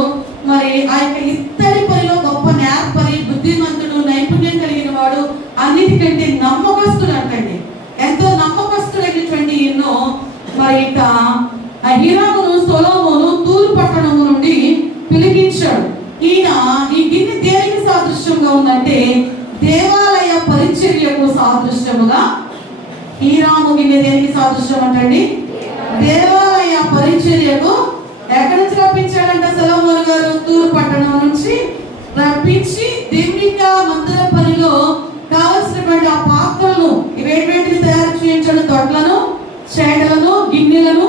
మరి ఆ యొక్క ఇత్తడి పనిలో గొప్ప నేర్పరి, బుద్ధిమంతుడు, నైపుణ్యం కలిగిన వాడు, అన్నిటికంటే నమ్మకస్తుడు అంటండి. ఎంతో నమ్మకస్తుడైనటువంటి ఎన్నో మరి ఇక ఆ హీరామును సొలొమోను తూరు పట్టణము నుండి పిలిపించాడు. ఈయన ఈ గిన్నె దేనికి సాదృశ్యంగా ఉందంటే దేవాలయ పరిచర్యకు సాదృశ్యముగా హీరాము గిన్నె దేనికి సాదృశ్యం అంటండి? దేవాలయ పరిచర్యకు. ఎక్కడి నుంచి రప్పించాడంట సొలొమోను గారు? తూరు పట్టణం నుంచి రప్పించి దేవుని మందిర పనిలో కావలసినటువంటి ఆ పాత్రలను ఇవేంటివి తయారు చేయించాడు? తొట్లను, చేటలను, గిన్నెలను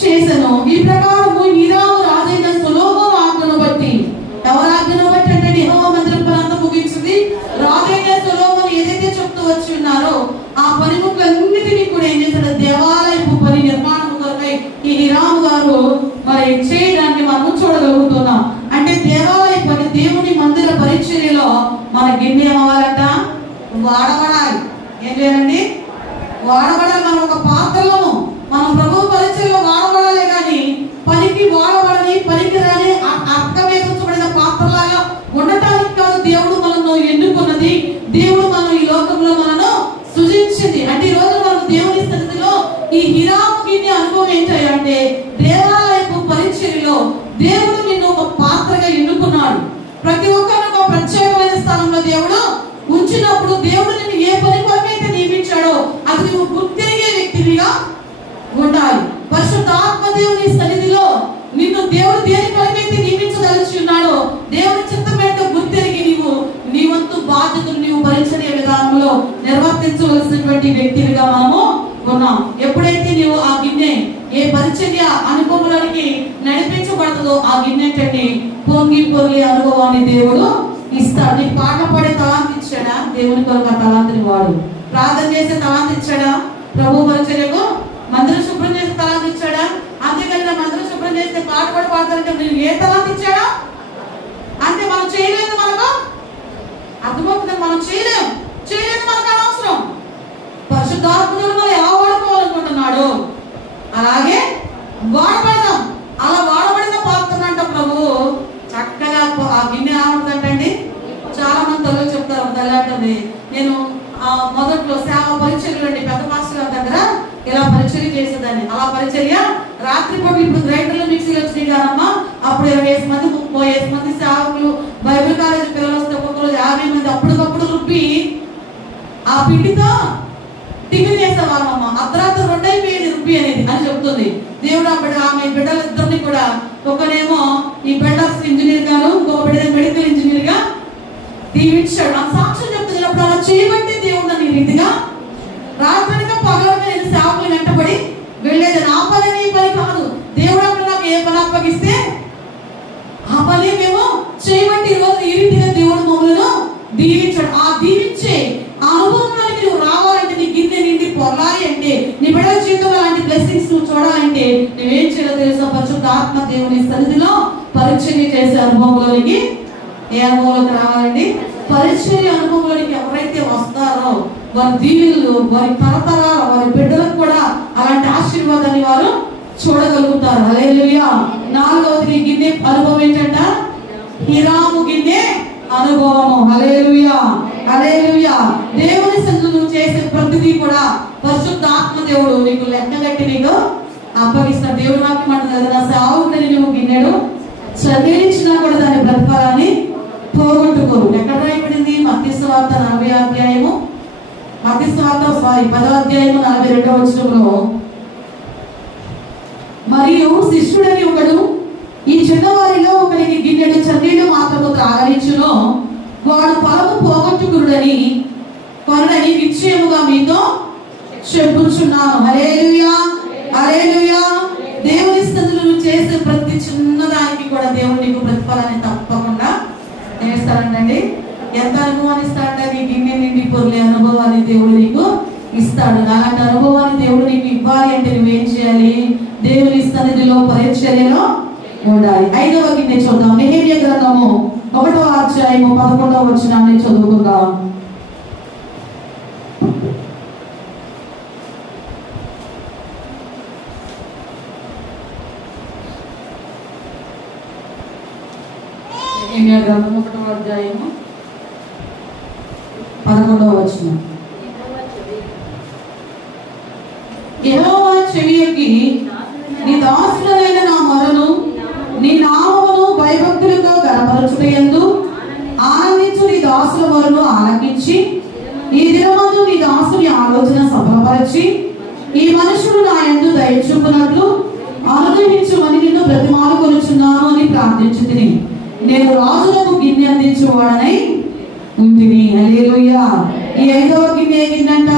చేసెను. ఈ ప్రకారము హీరాము రాజైన సొలొమోను ఆజ్ఞను బట్టి. ఎవరి ఆజ్ఞను బట్టి అంటే యెహోవా మందిరం పని అంతా ముగించింది. రాజైన సొలొమోను ఏదైతే చెప్తూ వచ్చి ఉన్నారో ఆ పనిముట్లన్నిటినీ కూడా ఏం చేశాడు? దేవాలయపు పని నిర్మాణం కొరకై ఈ హీరాము గారు మరి చేయడాన్ని మనం చూడగలుగుతున్నాం. అంటే దేవాలయ పని, దేవుని మందిర పరిచర్యలో మన గిన్నె ఏమవ్వాలంట? వాడబడాలి. ఏం చేయాలండి? వాడబడాలి. మనం ఒక పాత్రలో మనం ప్రభు పరిచయంలో వాడబడాలి, కానీ పనికి వాడబడని పనికి రాని అర్థమేర్చబడిన పాత్రలాగా ఉండటానికి కాదు దేవుడు మనను ఎన్నుకున్నది. దేవుడు మనం ఈ లోకంలో మనను సృజించింది. అంటే ఈ రోజు మనం దేవుని సన్నిధిలో ఈ హిరాముని అనుభవం ఏంటంటే, దేవాలయపు పరిచర్యలో దేవుడు నిన్ను ఒక పాత్రగా ఎన్నుకున్నాడు. ప్రతి ఒక్కరిని ఒక ప్రత్యేకమైన స్థానంలో దేవుడు ఉంచినప్పుడు దేవుడు నిన్ను ఏ పని కొరకైతే నియమించాడో అది నువ్వు గుర్తిరిగే వ్యక్తిగా ఉండాలి. పరిశుద్ధాత్మ దేవుని సన్నిధిలో నిన్ను దేవుడు దేని కొరకైతే నియమించదలిచి ఉన్నాడో దేవుని చిత్తం ఏంటో గుర్తిరిగి నీ వంతు బాధ్యతలు నీవు పరిచర్య విధానంలో నిర్వర్తించవలసినటువంటి వ్యక్తిగా మనము ఉన్నాం. ఎప్పుడైతే నీవు ఆ గిన్నె ఏ పరిచర్య అనుభవంలోనికి నడిపించబడుతుందో ఆ గిన్నె పొంగి పొంగి అనుభవాన్ని దేవుడు ఇస్తాడు. నీకు పాట పాడే తలాంతి ఇచ్చాడా? దేవుని కొరకు ఆ తలాంతిని వాడు. ప్రార్థన చేసే తలాంతి ఇచ్చాడా? ప్రభు పరిచర్యకు మందిరం శుభ్రం చేసే తలాంతి ఇచ్చాడా? అంతేకాదు మందిరం శుభ్రం చేస్తే పాట కూడా పాడతారంటే నేను ఏ తలాంతి ఇచ్చాడా? అంటే మనం చేయలేదు, మనకు అర్థమవుతుంది. మనం చేయలేదు మనకు అనవసరం. పరిశుద్ధాత్ముడు మనం ఎలా వాడుకోవాలనుకుంటున్నాడు అలాగే వాడబడదాం. అలా వాడబడిన పాత్ర అంట ప్రభు చక్కగా ఆ గిన్నె ఎలా ఉంటుందంటండి. చాలా మంది తల్లి చెప్తారు, తల్లి అంటుంది నేను మొదట్లో సేవ పరిచర్యలు అండి పెద్ద మాస్టర్ గారి దగ్గర ఇలా పరిచర్య చేసేదాన్ని. అలా పరిచర్య రాత్రి పూట ఇప్పుడు గ్రైండర్లు మిక్సీలు వచ్చినాయి కాదమ్మా, అప్పుడు 20 మంది 30 మంది సేవకులు బైబిల్ కాలేజీ పిల్లలు వస్తే ఒక్కొక్కరు 50 మంది అప్పటికప్పుడు రుబ్బి ఆ పిండితో టిఫిన్ చేసేవాళ్ళం అమ్మ. అర్ధరాత్రి 2 అయిపోయేది రుబ్బి అనేది అని చెప్తుంది. దేవుడు అప్పుడు ఆమె బిడ్డలిద్దరిని కూడా, ఒకనేమో ఈ బిల్డర్స్ ఇంజనీర్ గాను ఇంకొక బిడ్డ మెడికల్ ఇంజనీర్ గా దీవించాడు. ఆ సాక్ష్యం చెప్తుంది. అప్పుడు అలా చేయబట్టి దేవుడు నన్ను ఈ రీతిగా రాత్రిగా పగలగా నేను సేవకులు వెంటబడి వెళ్ళేది. నా పని నీ పని కాదు. దేవుడు అప్పుడు నాకు ఏ పని అప్పగిస్తే ఆ పని మేము చేయబట్టి ఈరోజు ఈ రీతిగా దేవుడు మమ్మల్ని దీవించాడు. ఆ దీవించే ఆ అనుభవంలోకి నువ్వు రావాలంటే, నీ గిన్నె నిండి పొరలాలి అంటే, నీ బిడ్డల జీవితంలో అలాంటి బ్లెస్సింగ్స్ నువ్వు చూడాలంటే నువ్వేం చేయాలో తెలుసా? పరిశుద్ధాత్మ దేవుని సన్నిధిలో పరిచర్య చేసే అనుభవంలోనికి ఏ అనుభవంలోకి రావాలండి? పరిచర్య అనుభవంలోనికి ఎవరైతే వస్తారో వారి దీవెనలు, వారి తరతరాల వారి బిడ్డలకు కూడా అలాంటి ఆశీర్వాదాన్ని వారు చూడగలుగుతారు. హల్లెలూయా. 4వది గిన్నె అనుభవం ఏంటంట? హిరాము గిన్నె అనుభవము. హల్లెలూయా, హల్లెలూయా. దేవుని సన్నిధిలో నువ్వు చేసే ప్రతిదీ కూడా పరిశుద్ధాత్మ దేవుడు నీకు లెక్కగట్టి నీకు అప్పగిస్తాడు. దేవుడు వాక్యం అంటుంది కదా, సేవకుడిని నువ్వు గిన్నెడు చదివించినా కూడా దాని ప్రతిఫలాన్ని పోగొట్టుకోరు. ఎక్కడ రాయబడింది? మత్తయి సువార్త 10వ అధ్యాయము 42వ వచనంలో, మరియు శిష్యుడని ఒకడు ఈ చిన్నవారిలో ఒకరికి గిన్నెడు చన్నీళ్లు మాత్రము త్రాగనిచ్చును, వాడు ఫలము పోగొట్టుకురుడని కొనని నిశ్చయముగా మీతో చెప్పుచున్నాను. హల్లెలూయా, హల్లెలూయా. దేవుని స్థుతులు చేసే ప్రతి చిన్నదానికి కూడా దేవుడు నీకు ప్రతిఫలాన్ని తప్పకుండా నేస్తాడండి. ఎంత అనుభవాన్ని ఇస్తాడంటే నీ గిన్నె నిండి పొర్లే అనుభవాన్ని దేవుడు నీకు ఇస్తాడు. అలాంటి అనుభవాన్ని దేవుడు నీకు ఇవ్వాలి అంటే నువ్వేం చేయాలి? దేవుని సన్నిధిలో పరిచర్యలో ఉండాలి. 5వ గిన్నె చూద్దాం. నెహెమ్యా గ్రంథము 1వ అధ్యాయము 11వ వచనాన్ని చదువుకుందాం. నెహెమ్యా గ్రంథము 1వ అధ్యాయము 11వ వచనం. యెహోవా చెవియొగ్గి నీ దాసులైన నా మొరను నీ నామమును భయభక్తులతో గణపరచుటయందు ఆనందించు నీ దాసుల మొరను ఆలకించి ఈ దినమందు నీ దాసుని ఆలోచన సఫలపరచి ఈ మనుషుడు నా యందు దయ చూపునట్లు అనుగ్రహించుమని నిన్ను బ్రతిమాలుకొనుచున్నాను అని ప్రార్థించుతిని. నేను రాజులకు గిన్నె అందించువాడనై ఉంటిని. హల్లెలూయా. ఈ 5వ గిన్నె ఏ గిన్నెంట?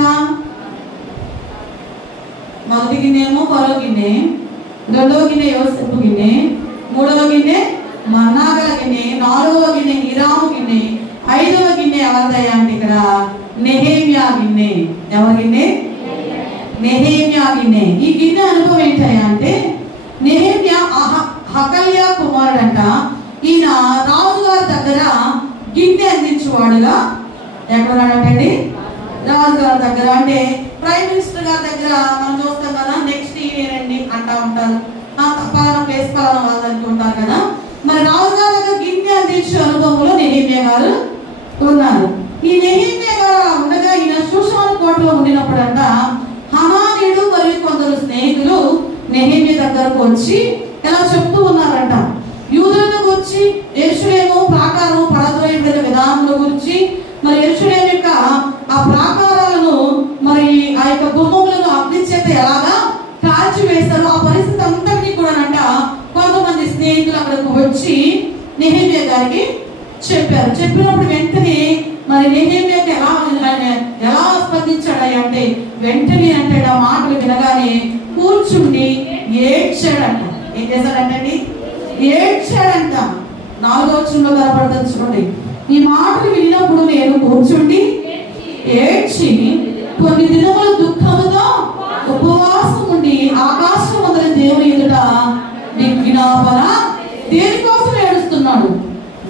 మొదటి గిన్నె ఏమో ఫరో గిన్నె, 2వ గిన్నె యోసేపు గిన్నె, 3వ గిన్నె మన్నాగల గిన్నె, 4వ గిన్నె హిరాము గిన్నె, 5వ గిన్నె ఎవరిదయ్యా అంటే ఇక్కడ నెహెమ్యా గిన్నె. ఎవరి గిన్నె? నెహెమ్యా గిన్నె. ఈ గిన్నె అనుభవం ఏంటయ్యా అంటే, నెహెమ్యా హకల్యా కుమారుడంట. ఈయన రాజుగారి దగ్గర గిన్నె అందించేవాడుగా ఎక్కడున్నాడంటండి? రాజుగారి దగ్గర, అంటే ప్రైమ్ మినిస్టర్ గారి దగ్గర మనం చూస్తాం కదా, నెక్స్ట్ ఈయనండి అంటా ఉంటారు, పలానా ప్లేస్ పలానా వాళ్ళు అనుకుంటారు కదా. మరి రాజుగారి దగ్గర గిన్నె అందించే అనుభవంలో నెహెమ్యా గారు ఉన్నారు. ఈ నెహెమ్యా గారు ఉండగా ఈయన షూషాను కోటలో ఉండినప్పుడంట హనానీయుడు మరియు కొందరు స్నేహితులు నెహెమ్యా దగ్గరకు వచ్చి ఇలా చెప్తూ ఉన్నారంట, యూదులను గురించి, యెరూషలేము ప్రాకారం పడద్రోయబడిన విధానం గురించి, మరి యెరూషలేము యొక్క ఆ ప్రాకారాలను మరి ఆ యొక్క గుమ్మములను అగ్ని చేత ఎలాగా కాల్చివేశారు, ఆ పరిస్థితి అంతటినీ కూడా కొంతమంది స్నేహితులు అక్కడికి వచ్చి నెహెమ్యా గారికి చెప్పారు. చెప్పినప్పుడు వెంటనే మరి నెహెమ్యాకి ఎలా స్పందించాడు అంటే, వెంటనే అంటే ఆ మాటలు వినగానే కూర్చుండి ఏడ్చాడంట. ఏం చేశాడంటండి? ఏడ్చాడంట. 4వ వచనంలో కనపడుతుంది చూడండి. ఈ మాటలు విన్నప్పుడు నేను కూర్చుండి ఏడ్చి కొన్ని దినముల దుఃఖముతో ఉపవాసం ఉండి ఆకాశం మొదలు దేవుని ఎదుట విజ్ఞాపన, దేనికోసం ఏడుస్తున్నాడు,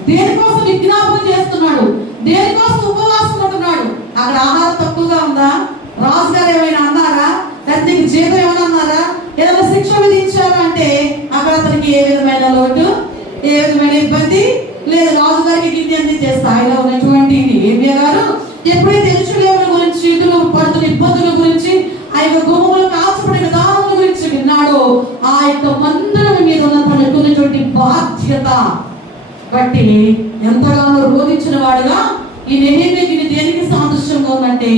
దేనికోసం విజ్ఞాపన చేస్తున్నాడు, దేనికోసం ఉపవాసం ఉంటున్నాడు. అక్కడ ఆహారం తక్కువగా ఉందా? రాజుగారు ఏమైనా అన్నారా? లేకపోతే జీతం ఏమైనా అన్నారా? ఏదైనా శిక్ష విధించారా అంటే అక్కడ అతనికి ఏ విధమైన లోటు, ఏ విధమైన ఇబ్బంది లేదు. రాజుగారికి గిన్నె అందించే స్థాయిలో ఉన్నటువంటి నెహెమ్యా గారు ఎప్పుడైతే యెరూషలేము గురించి, యూదులు పడుతున్న ఇబ్బందుల గురించి, ఆ యొక్క గుమ్మములు కాల్చబడిన విధానం గురించి విన్నాడో, ఆ యొక్క మందిరం మీద ఉన్న తనకున్నటువంటి బాధ్యత బట్టి ఎంతగానో రోధించిన వాడుగా ఈ నెహెమ్యాకి దేనికి సాదృశ్యంగా ఉందంటే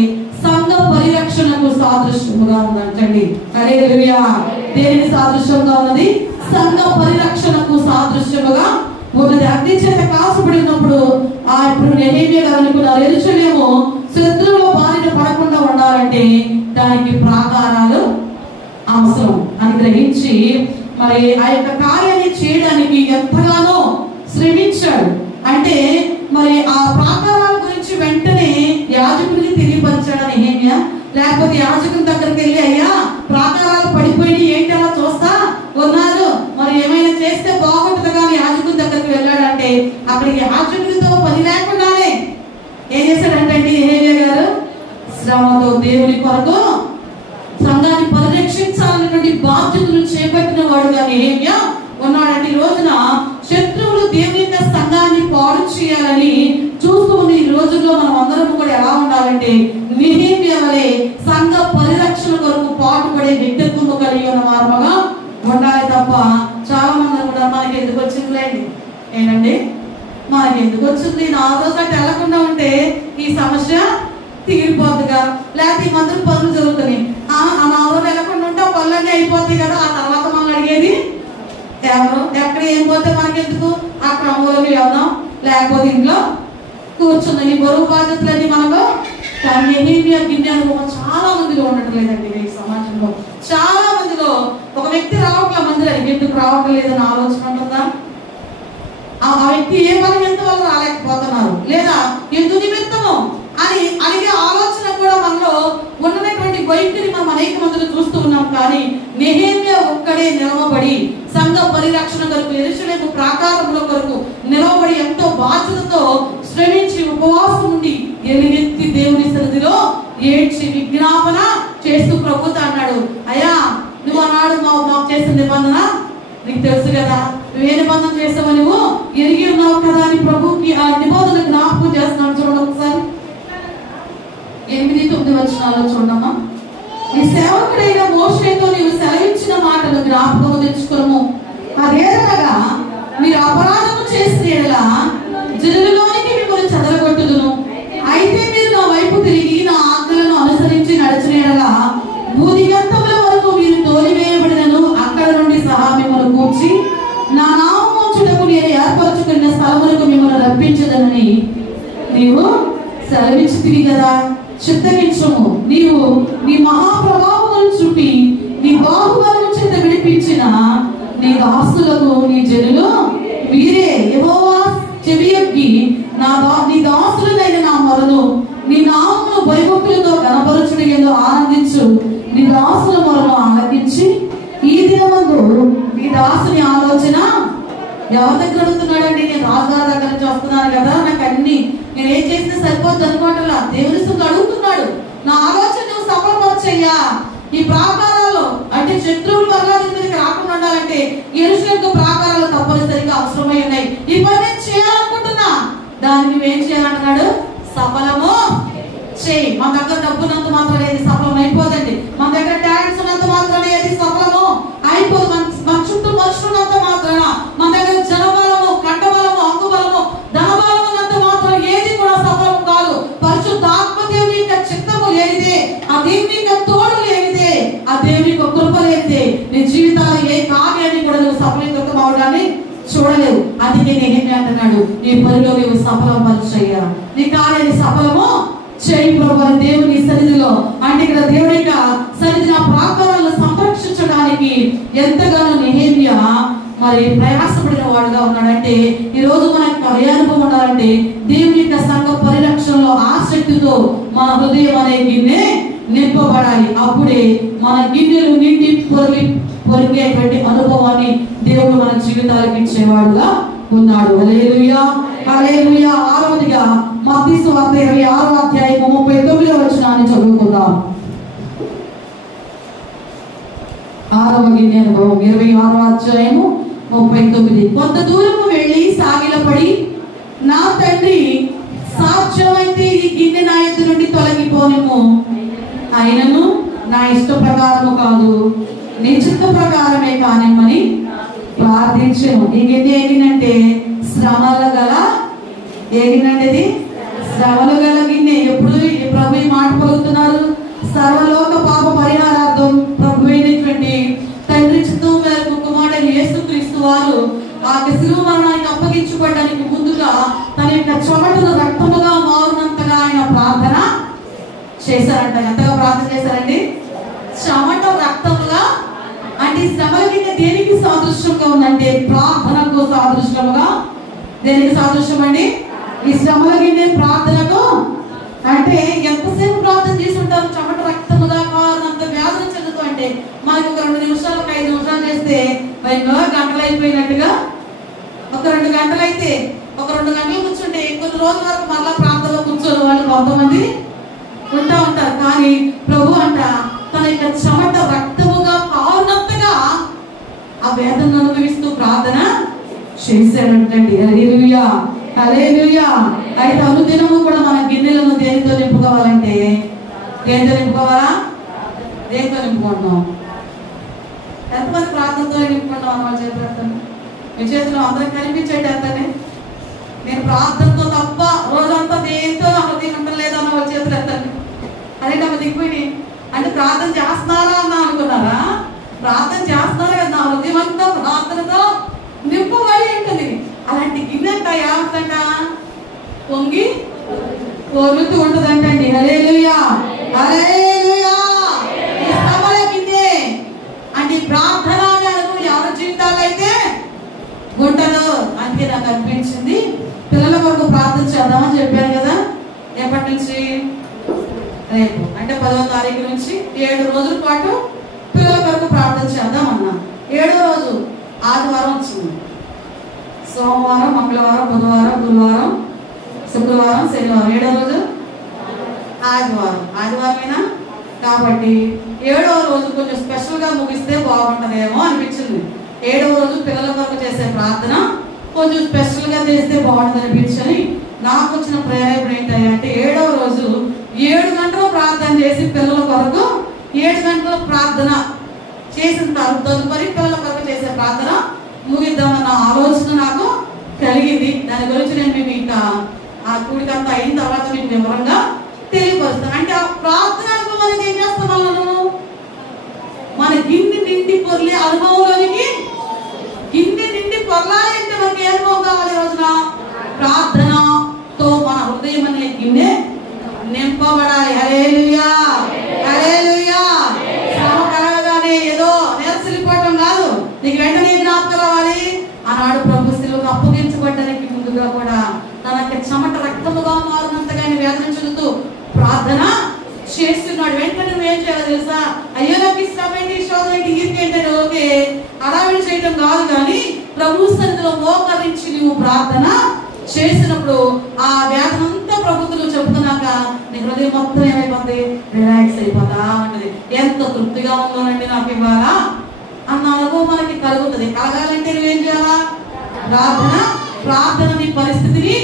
సంఘ పరిరక్షణకు సాదృశ్యముగా ఉందంటండి. హల్లెలూయా. దేనికి సాదృశ్యంగా ఉన్నది? సంఘ పరిరక్షణకు సాదృశ్యముగా ఉన్నది. అగ్ని చేత కాల్చబడినప్పుడు ఇప్పుడు నెహెమ్యా గారు అనుకున్నారు, యెరూషలేము శత్రువుల బారిన పడకుండా ఉండాలంటే దానికి ప్రాకారాలు అవసరం అని గ్రహించి మరి ఆ యొక్క కార్యాన్ని చేయడానికి ఎంతగానో శ్రమించాడు. అంటే మరి ఆ ప్రాకారాల గురించి వెంటనే యాజకుడికి తెలియపరిచాడు నెహెమ్యా. లేకపోతే యాజకుని దగ్గరికి వెళ్ళి, అయ్యా ప్రాకారాలు పడిపోయి ఏంటి అలా చూస్తా ఉన్నారు, మరి ఏమైనా చేస్తే బాగుంటుంది కానీ యాజకుని దగ్గరికి వెళ్ళాడంటే అక్కడికి యాజకుడితో పని లేకుండానే ఏం చేశాడంటే నెహెమ్యా గారు శ్రమతో దేవుని కొరకు సంఘాన్ని పరిరక్షించాలనేటువంటి బాధ్యతలు చేపట్టిన వాడుగా నెహెమ్యా ఉన్నాడంటే ఈ రోజున శత్రువులు దేవుని యొక్క సంఘాన్ని పాడు చేయాలని చూస్తూ ఉంది. ఈ రోజుల్లో మనం అందరం కూడా ఎలా ఉండాలంటే నెహెమ్యా వలె సంఘ పరిరక్షణ కొరకు పాటుపడే వ్యక్తిత్వం కలిగి ఉన్న వారముగా ఉండాలి తప్ప చాలా మంది కూడా మనకి ఎందుకు వచ్చిందిలేండి, ఏంటండి మనకి ఎందుకు వచ్చింది, 4 రోజులు వెళ్ళకుండా ఉంటే ఈ సమస్య తీరిపోద్దుగా, లేకపోతే ఈ మందులు పనులు జరుగుతున్నాయి, ఆ 4 రోజులు వెళ్ళకుండా ఉంటే ఆ పనులన్నీ అయిపోతాయి కదా, ఆ తర్వాత మనం అడిగేది ఎవరు, ఎక్కడ ఏం పోతే మనకెందుకు, అక్కడ అమ్మోళ్ళకి వెళ్దాం, లేకపోతే ఇంట్లో కూర్చుందాం, ఈ బరువు బాధ్యతలన్నీ మనకు. కానీ నెహెమ్యా గిన్నె అనుభవం చాలా మందిలో ఉండటం లేదండి. ఈ సమాజంలో చాలా మందిలో ఒక వ్యక్తి రావట్లే మందిరానికి, ఎందుకు రావటం లేదని ఆలోచన ఉంటుందా? ఆ వ్యక్తి ఏ పని ఎంత వల్ల రాలేకపోతున్నారు, లేదా ఎందు నిమిత్తము అని అడిగే ఆలోచన కూడా మనలో ఉన్నటువంటి వైఖరి మనం అనేక మందిని చూస్తూ ఉన్నాం. కానీ నెహెమ్యా ఒక్కడే నిలవబడి సంఘ పరిరక్షణ కొరకు, యెరూషలేము ప్రాకారముల కొరకు నిలవబడి ఎంతో బాధ్యతతో శ్రమించి ఉపవాసం ఉండి ఎలుగెత్తి దేవుని సన్నిధిలో ఏడ్చి విజ్ఞాపన చేస్తూ ప్రభుతో అన్నాడు, అయ్యా నువ్వు అన్నాడు మాకు చేసిన నిబంధన నీకు తెలుసు కదా, నువ్వే నిబంధన చేస్తావు, నువ్వు ఎరిగి ఉన్నావు కదా అని ప్రభుకి ఆ నిబంధన జ్ఞాపకం చేస్తున్నాడు. చూడండి ఒకసారి 8-9 వచనాల్లో చూడమ్మా. నీ సేవకుడైన మోషేతో నీవు సెలవిచ్చిన మాటలు జ్ఞాపకము తెచ్చుకోము. అదేదనగా మీరు అపరాధము చేసిన యెడల జనులలోనికి మిమ్మల్ని చెదరగొట్టుదును. అయితే మీరు నా వైపు తిరిగి నా ఆజ్ఞలను అనుసరించి నడిచిన యెడల భూదిగంతముల వరకు మీరు తోలివేయబడినను అక్కడ నుండి సహా మిమ్మల్ని కూర్చి నా నామము చుటకు నేను ఏర్పరచుకున్న స్థలములకు మిమ్మల్ని రప్పించదనని నీవు సెలవిచ్చితివి కదా. చిత్తగించము. నీవు నీ మహాప్రభావమును చూపి నీ బాహుబలము చేత విడిపించిన నీ దాసులకు నీ జనులు వీరే. యెహోవా చెవియొగ్గి నీ దాసులనైన నా మొరను నీ నామమును భయభక్తులతో గణపరచుటకు ఆనందించు నీ దాసుల మొరను ఆలకించి ఈ దినమందు నీ దాసుని ఆలోచన ఎవరి దగ్గర అడుగుతున్నాడండి? నేను రాజుగారి దగ్గర నుంచి వస్తున్నాను కదా, నాకు అన్ని నేను ఏం చేసినా సరిపోద్ది అనుకోవట్లా. దేవుని సొంత అడుగుతున్నాడు. నా ఆలోచన నువ్వు సఫలపరచయ్యా. ఈ ప్రాకారాలు అంటే శత్రువులు పర్వాది మీదకి రాకుండా ఉండాలంటే యెరూషలేము ప్రాకారాలు తప్పనిసరిగా అవసరమై ఉన్నాయి. ఈ పని నేను చేయాలనుకుంటున్నా, దాన్ని నువ్వేం చేయాలంటున్నాడు? సఫలము చేయి. మన దగ్గర డబ్బునంత మాత్రం ఏది సఫలం అయిపోదండి. మన దగ్గర టాలెంట్స్ ఉన్నంత మాత్రాన ఏది సఫలము అయిపోదు. మన చుట్టూ మనుషులంత మాత్రాన, మన దగ్గర జనబలము, కంఠబలము, అంగుబలము, ధనబలము ఉన్నంత మాత్రం ఏది కూడా సఫలం కాదు. పరిశుద్ధాత్మ దేవుని యొక్క చిత్తము లేనిదే, ఆ దేవుని యొక్క తోడు లేనిదే, ఆ దేవుని యొక్క కృప లేనిదే నీ జీవితాలు ఏ కార్యాన్ని కూడా నువ్వు సఫలీకృతం అవడాన్ని చూడలేవు. అందుకే నేనేమి అంటున్నాడు? ఈ పనిలో నువ్వు సఫలం పరిచయ్యా, నీ కార్యాన్ని సఫలము చేయి ప్రభు. దేవుని సన్నిధిలో అంటే ఇక్కడ దేవుని యొక్క సన్నిధి ఆ ప్రాకారాలను సంరక్షించడానికి ఎంతగానో నెహెమ్యా మరి ప్రయాసపడిన వాడుగా ఉన్నాడంటే, ఈ రోజు మనకు అనుభవం ఉండాలంటే దేవుని యొక్క సంఘ పరిరక్షణలో ఆసక్తితో మన హృదయం అనే గిన్నె నింపబడాలి. అప్పుడే మన గిన్నెలు నిండి పొరిగేటువంటి అనుభవాన్ని దేవుడు మన జీవితాలకు ఇచ్చేవాడుగా ఉన్నాడు. హల్లెలూయా, హల్లెలూయా. ఆరవదిగా మత్తయి సువార్త 26వ అధ్యాయం 39వ వచనాన్ని చదువుకుందాం. 6వ గిన్నె అనుభవం 26వ అధ్యాయం 39. కొంత దూరము వెళ్ళి సాగిలపడి, నా తండ్రి సాధ్యమైతే ఈ గిన్నె నా ఎదురు నుండి తొలగిపోనిము, అయినను నా ఇష్ట ప్రకారము కాదు, నీ చిత్త ప్రకారమే కానిమ్మని ప్రార్థించాను. ఈ గిన్నె ఏగినంటే శ్రమల గల ఏగినంటే శ్రమలు గల గిన్నె. ఎప్పుడు ప్రభు ఈ మాట పలుకుతున్నారు? సర్వలోక పాప పరిహారార్థం ప్రభు అయినటువంటి తండ్రి చిత్తం మేరకు కుమారుడు యేసుక్రీస్తు వారు ఆ శిలువ మరణానికి అప్పగించుకోవడానికి ముందుగా తన యొక్క చెమటను రక్తముగా మారునంతగా ఆయన ప్రార్థన చేశారంట. ఎంతగా ప్రార్థన చేశారండి? చెమట రక్తముగా. అంటే శ్రమల గిన్నె దేనికి సాదృశ్యంగా ఉందంటే ప్రార్థనకు సాదృశ్యముగా. దేనికి సాదృశ్యం అండి? ఈ శ్రమల గిన్నె ప్రార్థనకు. అంటే ఎంతసేపు ప్రార్థన చేసి ఉంటారు? చెమట రక్తముగా కారణంత వ్యాధులు చెందుతూ. అంటే మనకి ఒక 2 నిమిషాలకు 5 నిమిషాలు చేస్తే ఎన్నో గంటలు అయిపోయినట్టుగా. ఒక 2 గంటలు అయితే ఒక 2 గంటలు కూర్చుంటే కొన్ని రోజుల వరకు మళ్ళా ప్రార్థనలో కూర్చోని వాళ్ళు కొంతమంది ఉంటారు. కానీ ప్రభు అంట తన యొక్క చెమట రక్తముగా కారణంతగా ఆ వేదన అనుభవిస్తూ ప్రార్థన చేశాడంటండి. హల్లెలూయా, హల్లెలూయా. అయితే అనుదినము కూడా మన గిన్నెలను దేనితో నింపుకోవాలంటే దేనితో నింపుకోవాలా? దేనితో నింపుకుంటున్నాం? ఎంతమంది ప్రార్థనతో నింపుకుంటాం అన్న వాళ్ళు చేతులు? మీ చేతిలో అందరికి కనిపించేటి ఎంతనే? నేను ప్రార్థనతో తప్ప రోజంతా దేంతో నా హృదయం ఉండలేదు అన్న వాళ్ళ చేతులు ఎత్తండి. అదేంటమ్మా దిగిపోయి అంటే ప్రార్థన చేస్తున్నారా అన్న అనుకున్నారా? ప్రార్థన చేస్తున్నారా కదా, నా హృదయం అంతా ప్రార్థనతో నింపబడి ఉంటుంది. అలాంటి గిన్నె అంట ఏమంటంట? పొంగి పొరుతూ ఉంటుందంటండి. హల్లెలూయా, హల్లెలూయా. ఈ శ్రమల గిన్నె అంటే ప్రార్థన అనే అనుభవం ఎవరి జీవితాల్లో అయితే ఉంటుందో. అందుకే నాకు అనిపించింది పిల్లల కొరకు ప్రార్థన చేద్దామని చెప్పాను కదా. ఎప్పటి నుంచి? రేపు అంటే 10వ తారీఖు నుంచి 7 రోజుల పాటు పిల్లల కొరకు ప్రార్థన చేద్దామన్నా. 7వ రోజు ఆదివారం వచ్చింది. సోమవారం, మంగళవారం, బుధవారం, గురువారం, శుక్రవారం, శనివారం. 7వ రోజు ఆదివారమేనా? కాబట్టి 7వ రోజు కొంచెం స్పెషల్ గా ముగిస్తే బాగుంటుందేమో అనిపించింది. 7వ రోజు పిల్లల కొరకు చేసే ప్రార్థన కొంచెం స్పెషల్ గా చేస్తే బాగుంటుంది అనిపించని నాకు వచ్చిన ప్రేరేపణ ఏంటంటే 7వ రోజు 7 గంటలు ప్రార్థన చేసి పిల్లల కొరకు 7 గంటల ప్రార్థన చేసిన తదుపరి పిల్లల కొరకు చేసే ప్రార్థన ముగిద్దామన్న ఆలోచన నాకు కలిగింది. దాని గురించి నేను మీకు ఇంకా ఆ కూడికంతా అయిన తర్వాత మీకు వివరంగా తెలియపరుస్తాను. అంటే ఆ ప్రార్థన అనుభవానికి ఏం చేస్తున్నాం మనము? మన గిన్నె నిండి పొర్లే అనుభవంలోనికి గిన్నె నిండి పొర్లాలి అంటే మనకి ఏ అనుభవం కావాలి? రోజున ప్రార్థనతో మన హృదయం అనే గిన్నె నింపబడాలి. హల్లెలూయా, హల్లెలూయా. శ్రమ కలగగానే ఏదో నేర్చిపోవటం కాదు, నీకు వెంటనే జ్ఞాపకం రావాలి. ఆనాడు ప్రభు శిలువకు అప్పగించబడ్డానికి ముందుగా కూడా తనకి చెమట రక్తముగా మారినంతగా వేదన చెందుతూ ప్రార్థన చేస్తున్నాడు. వెంటనే నువ్వేం చేయాలి తెలుసా? అయ్యో నాకు ఇష్టం ఏంటి, శోధన ఏంటి, ఏంటంటే ఓకే అడావిడి చేయడం కాదు, కానీ ప్రభు సన్నిధిలో మోకరించి నువ్వు ప్రార్థన చేసినప్పుడు ఆ వేదనంతా ప్రభుత్వం చెబుతున్నాక నీ హృదయం శరీరం మొత్తం ఏమైపోతుంది, రిలాక్స్ అయిపోతా ఉంటుంది. ఎంత తృప్తిగా ఉందోనండి నాకు ఇవ్వాలా అన్న అనుభవం మనకి కలుగుతుంది. కలగాలంటే నువ్వేం చేయాలా? ప్రార్థన నీ పరిస్థితిని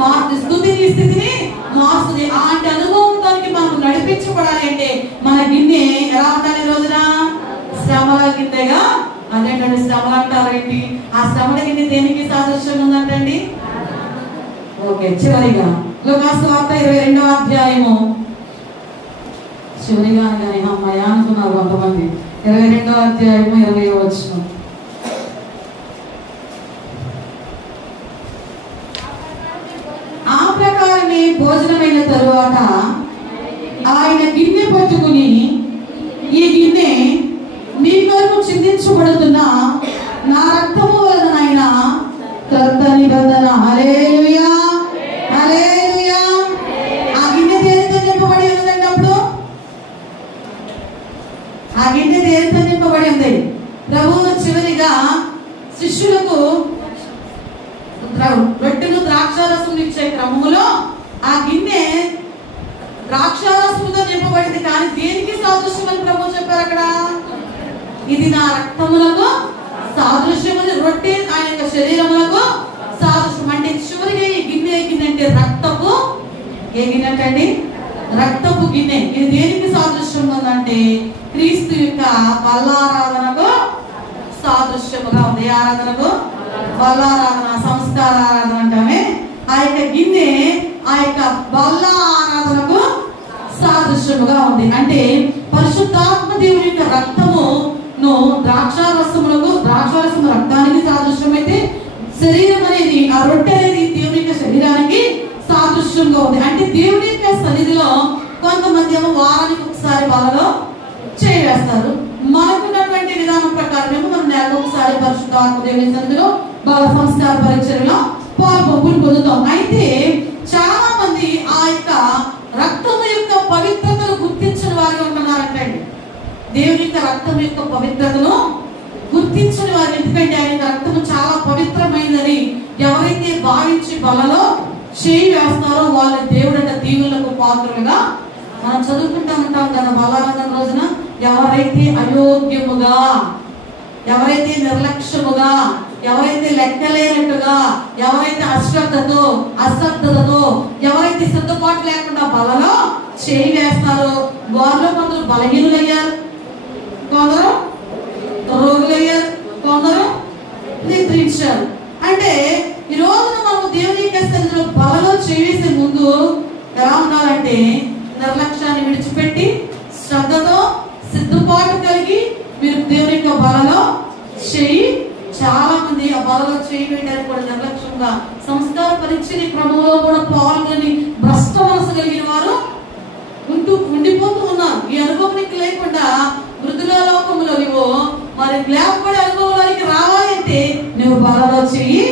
మారుతుంది, స్థుతి నీ స్థితిని మారుస్తుంది. అలాంటి అనుభవంలోకి మనం నడిపించబడాలి అంటే మన గిన్నె ఎలా ఉండాలి? ఈ రోజున శ్రమల గిన్నెగా. అదేంటండి శ్రమలు అంటారేంటి? ఆ శ్రమల గిన్నె దేనికి సాదృశ్యం ఉందంటండి? ఓకే, చివరిగా లూకాసు వార్త 22వ అధ్యాయము. చివరిగా కానీ అమ్మాయి అనుకున్నారు కొంతమంది. 22వ అధ్యాయము 20వ వచనం. ఆ ప్రకారమే భోజనమైన తరువాత ఆయన గిన్నె పట్టుకుని, ఈ గిన్నె మీ కొరకు చిందించబడుతున్న నా రక్తము వలన క్రొత్త నిబంధన. హల్లెలూయా, హల్లెలూయా. ఆ గిన్నె దేనితో నింపబడి ఉందండి? అప్పుడు ఆ గిన్నె దేనితో నింపబడి ఉంది? ప్రభువు చివరిగా శిష్యులకు రొట్టెలు ద్రాక్షారసం ఇచ్చే క్రమములో ఆ గిన్నె ద్రాక్షారసంతో నింపబడింది. కానీ దేనికి సాదృశ్యం అని ప్రభు చెప్పారు అక్కడ? ఇది నా రక్తములకు సాదృశ్యం. రొట్టె ఆయన యొక్క శరీరములకు సాదృశ్యం. అంటే చివరిగా ఈ గిన్నె అంటే రక్తపు ఏ గిన్నె అండి? రక్తపు గిన్నె. ఇది దేనికి సాదృశ్యం ఉందంటే క్రీస్తు యొక్క బల్లారాధనకు సాదృశ్యముగా ఉంది. ఆరాధనకు బల్లారాధన, సంస్కార ఆరాధన అంటామే. ఆ యొక్క గిన్నె ఆ యొక్క బల్ల ఆరాధనకు సాదృశ్యముగా ఉంది. అంటే పరిశుద్ధాత్మ దేవుని యొక్క రక్తమును ద్రాక్షారసము రక్తానికి సాదృశ్యం అయితే, శరీరం అనేది ఆ రొట్టె అనేది దేవుని యొక్క శరీరానికి సాదృశ్యంగా ఉంది. అంటే దేవుని యొక్క సన్నిధిలో కొంతమంది ఏమో వారానికి ఒకసారి బలలో చేస్తారు. మనకున్నటువంటి విధానం ప్రకారం మనం నెలకు ఒకసారి పరిశుద్ధాత్మ దేవుని సన్నిధిలో బల సంస్కార పరిచర్యలో పాల్పొప్పులు పొందుతాం. అయితే చాలా మంది ఆ యొక్క రక్తము యొక్క పవిత్రతను గుర్తించిన వారిగా ఉంటున్నారంటే, దేవుని యొక్క రక్తం యొక్క పవిత్రతను గుర్తించిన వారు. ఎందుకంటే ఆయన రక్తము చాలా పవిత్రమైనదని ఎవరైతే భావించి బలలో చేయి వేస్తారో వాళ్ళ దేవుడట దీవులకు పాత్రలుగా మనం చదువుకుంటూ ఉంటాం కదా. బలారాధన రోజున ఎవరైతే అయోగ్యముగా, ఎవరైతే నిర్లక్ష్యముగా, ఎవరైతే లెక్కలేనట్టుగా, ఎవరైతే అశ్రద్ధతో ఎవరైతే సిద్ధపాటు లేకుండా బలలో చేయి వేస్తారో వారిలో కొందరు బలహీనులయ్యారు, కొందరు రోగులయ్యారు, కొందరు నిద్రించారు. అంటే ఈ రోజున మనం దేవుని యొక్క సన్నిధిలో బలలో చేసే ముందు ఎలా ఉండాలంటే నిర్లక్ష్యాన్ని విడిచిపెట్టి శ్రద్ధతో సిద్ధపాటు కలిగి మీరు దేవుని యొక్క బలలో చేయి. చాలా మంది ఆ బలలో చేయి వేయడానికి కూడా నిర్లక్ష్యంగా సంస్కార పరిచయ క్రమంలో కూడా పాల్గొని భ్రష్ట మనసు కలిగిన వారు ఉండిపోతూ ఉన్నారు. ఈ అనుభవానికి లేకుండా మృదుల లోకములో నువ్వు మరి లేకపోతే అనుభవానికి రావాలంటే నువ్వు బలలో చెయ్యి.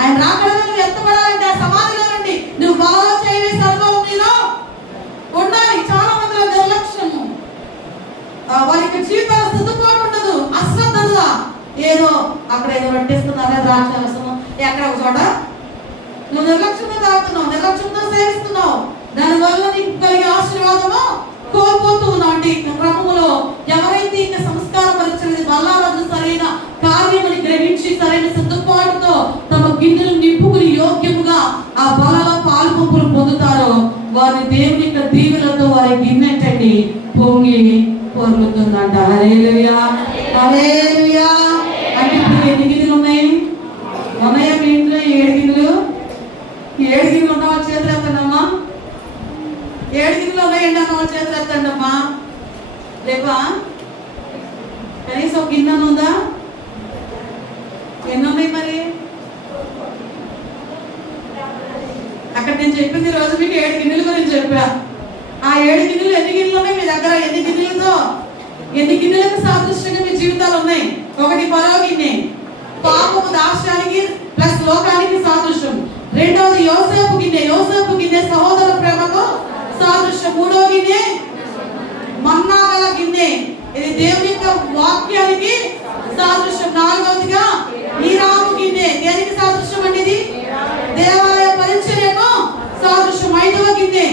ఆయన రాకడలో నువ్వు ఎత్తబడాలంటే ఆ సమాధిలో నుండి నువ్వు బలలో చేయి వేసే అనుభవం నీలో ఉండాలి. చాలా మందిలో నిర్లక్ష్యము, వారికి జీవితాల సిద్ధపాటు ఉండదు, అశ్రద్ధగా ఏదో అక్కడ ఏదో పట్టేస్తున్నారా ద్రాక్షరసము ఎక్కడ ఒక చోట నువ్వు నిర్లక్ష్యంగా తాగుతున్నావు, నిర్లక్ష్యంతో సేవిస్తున్నావు. దానివల్ల నీకు కలిగే ఆశీర్వాదము కోల్పోతూ ఉన్నావు. అంటే క్రమములో ఎవరైతే ఇంకా సంస్కార పరిచయం బల్లారాధన సరైన కార్యముని గ్రహించి సరైన సిద్ధపాటుతో తమ గిన్నెలు నింపుకుని యోగ్యముగా ఆ బలలో పాల్పొప్పులు పొందుతారో వారి దేవుని యొక్క దీవులతో వారి గిన్నెటండి పొంగి పొర్లుతుందంట. హల్లెలూయా, హల్లెలూయా. అంటే ఇప్పుడు ఎన్ని గిన్నెలు ఉన్నాయి? ఉన్నాయా మీ ఇంట్లో? 7 గిన్నెలు. 7 గిన్నెలు ఉన్న వాళ్ళ చేతులు ఎత్తండమ్మా. 7 గిన్నెలు ఉన్నాయండి అన్న వాళ్ళ చేతులు ఎత్తండి అమ్మా. లేవా? కనీసం ఒక గిన్నె ఉందా? ఎన్ని ఉన్నాయి మరి? అక్కడ నేను చెప్పింది రోజు మీకు 7 గిన్నెల గురించి చెప్పా. ఆ 7 గిన్నెలు ఎన్ని గిన్నెలు ఉన్నాయి మీ దగ్గర? ఎన్ని గిన్నెలతో, ఎన్ని గిన్నెలకు సాదృశ్యంగా మీ జీవితాలు ఉన్నాయి? ఒకటి పరో గిన్నె, పాపము దాస్యానికి ప్లస్ లోకానికి సాదృశ్యం. రెండవది యోసేపు గిన్నె, యోసేపు గిన్నె సహోదర ప్రేమకు సాదృశ్యం. మూడో గిన్నె మన్నా గల గిన్నె, ఇది దేవుని యొక్క వాక్యానికి సాదృశ్యం. నాలుగవదిగా హీరాము గిన్నె, దేనికి సాదృశ్యం అండి? ఇది దేవాలయ పరిచర్యకు సాదృశ్యం. 5వ గిన్నె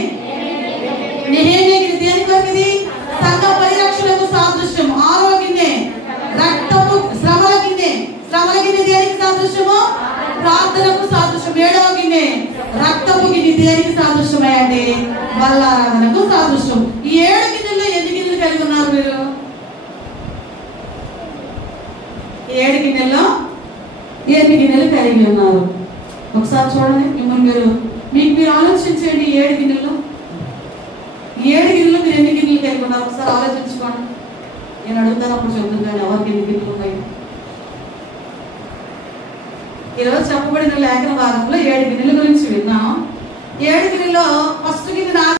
ప్రార్థనకు సాదృశ్యం. 7వ గిన్నె రక్తపు గిన్నె దేనికి సాదృశ్యమయ్యండి? బల్లారాధనకు సాదృశ్యం. ఈ 7 గిన్నెల్లో ఎన్ని గిన్నెలు కలిగి ఉన్నారు మీరు? 7 గిన్నెల్లో ఎన్ని గిన్నెలు కలిగి ఉన్నారు? ఒకసారి చూడండి, మిమ్మల్ని మీరు ఆలోచించండి. 7 గిన్నెలు మీరు ఎన్ని గిన్నెలు కలిగి ఉన్నారు? ఒకసారి ఆలోచించుకోండి. నేను అడుగుతాను, అప్పుడు చెబుతున్నాను ఎవరికి ఎన్ని గిన్నెలు ఉన్నాయి. ఈరోజు చెప్పబడిన లేఖన భాగంలో 7 గిన్నెల గురించి విన్నాం. 7 గిన్నెలో ఫస్ట్ గిన్నె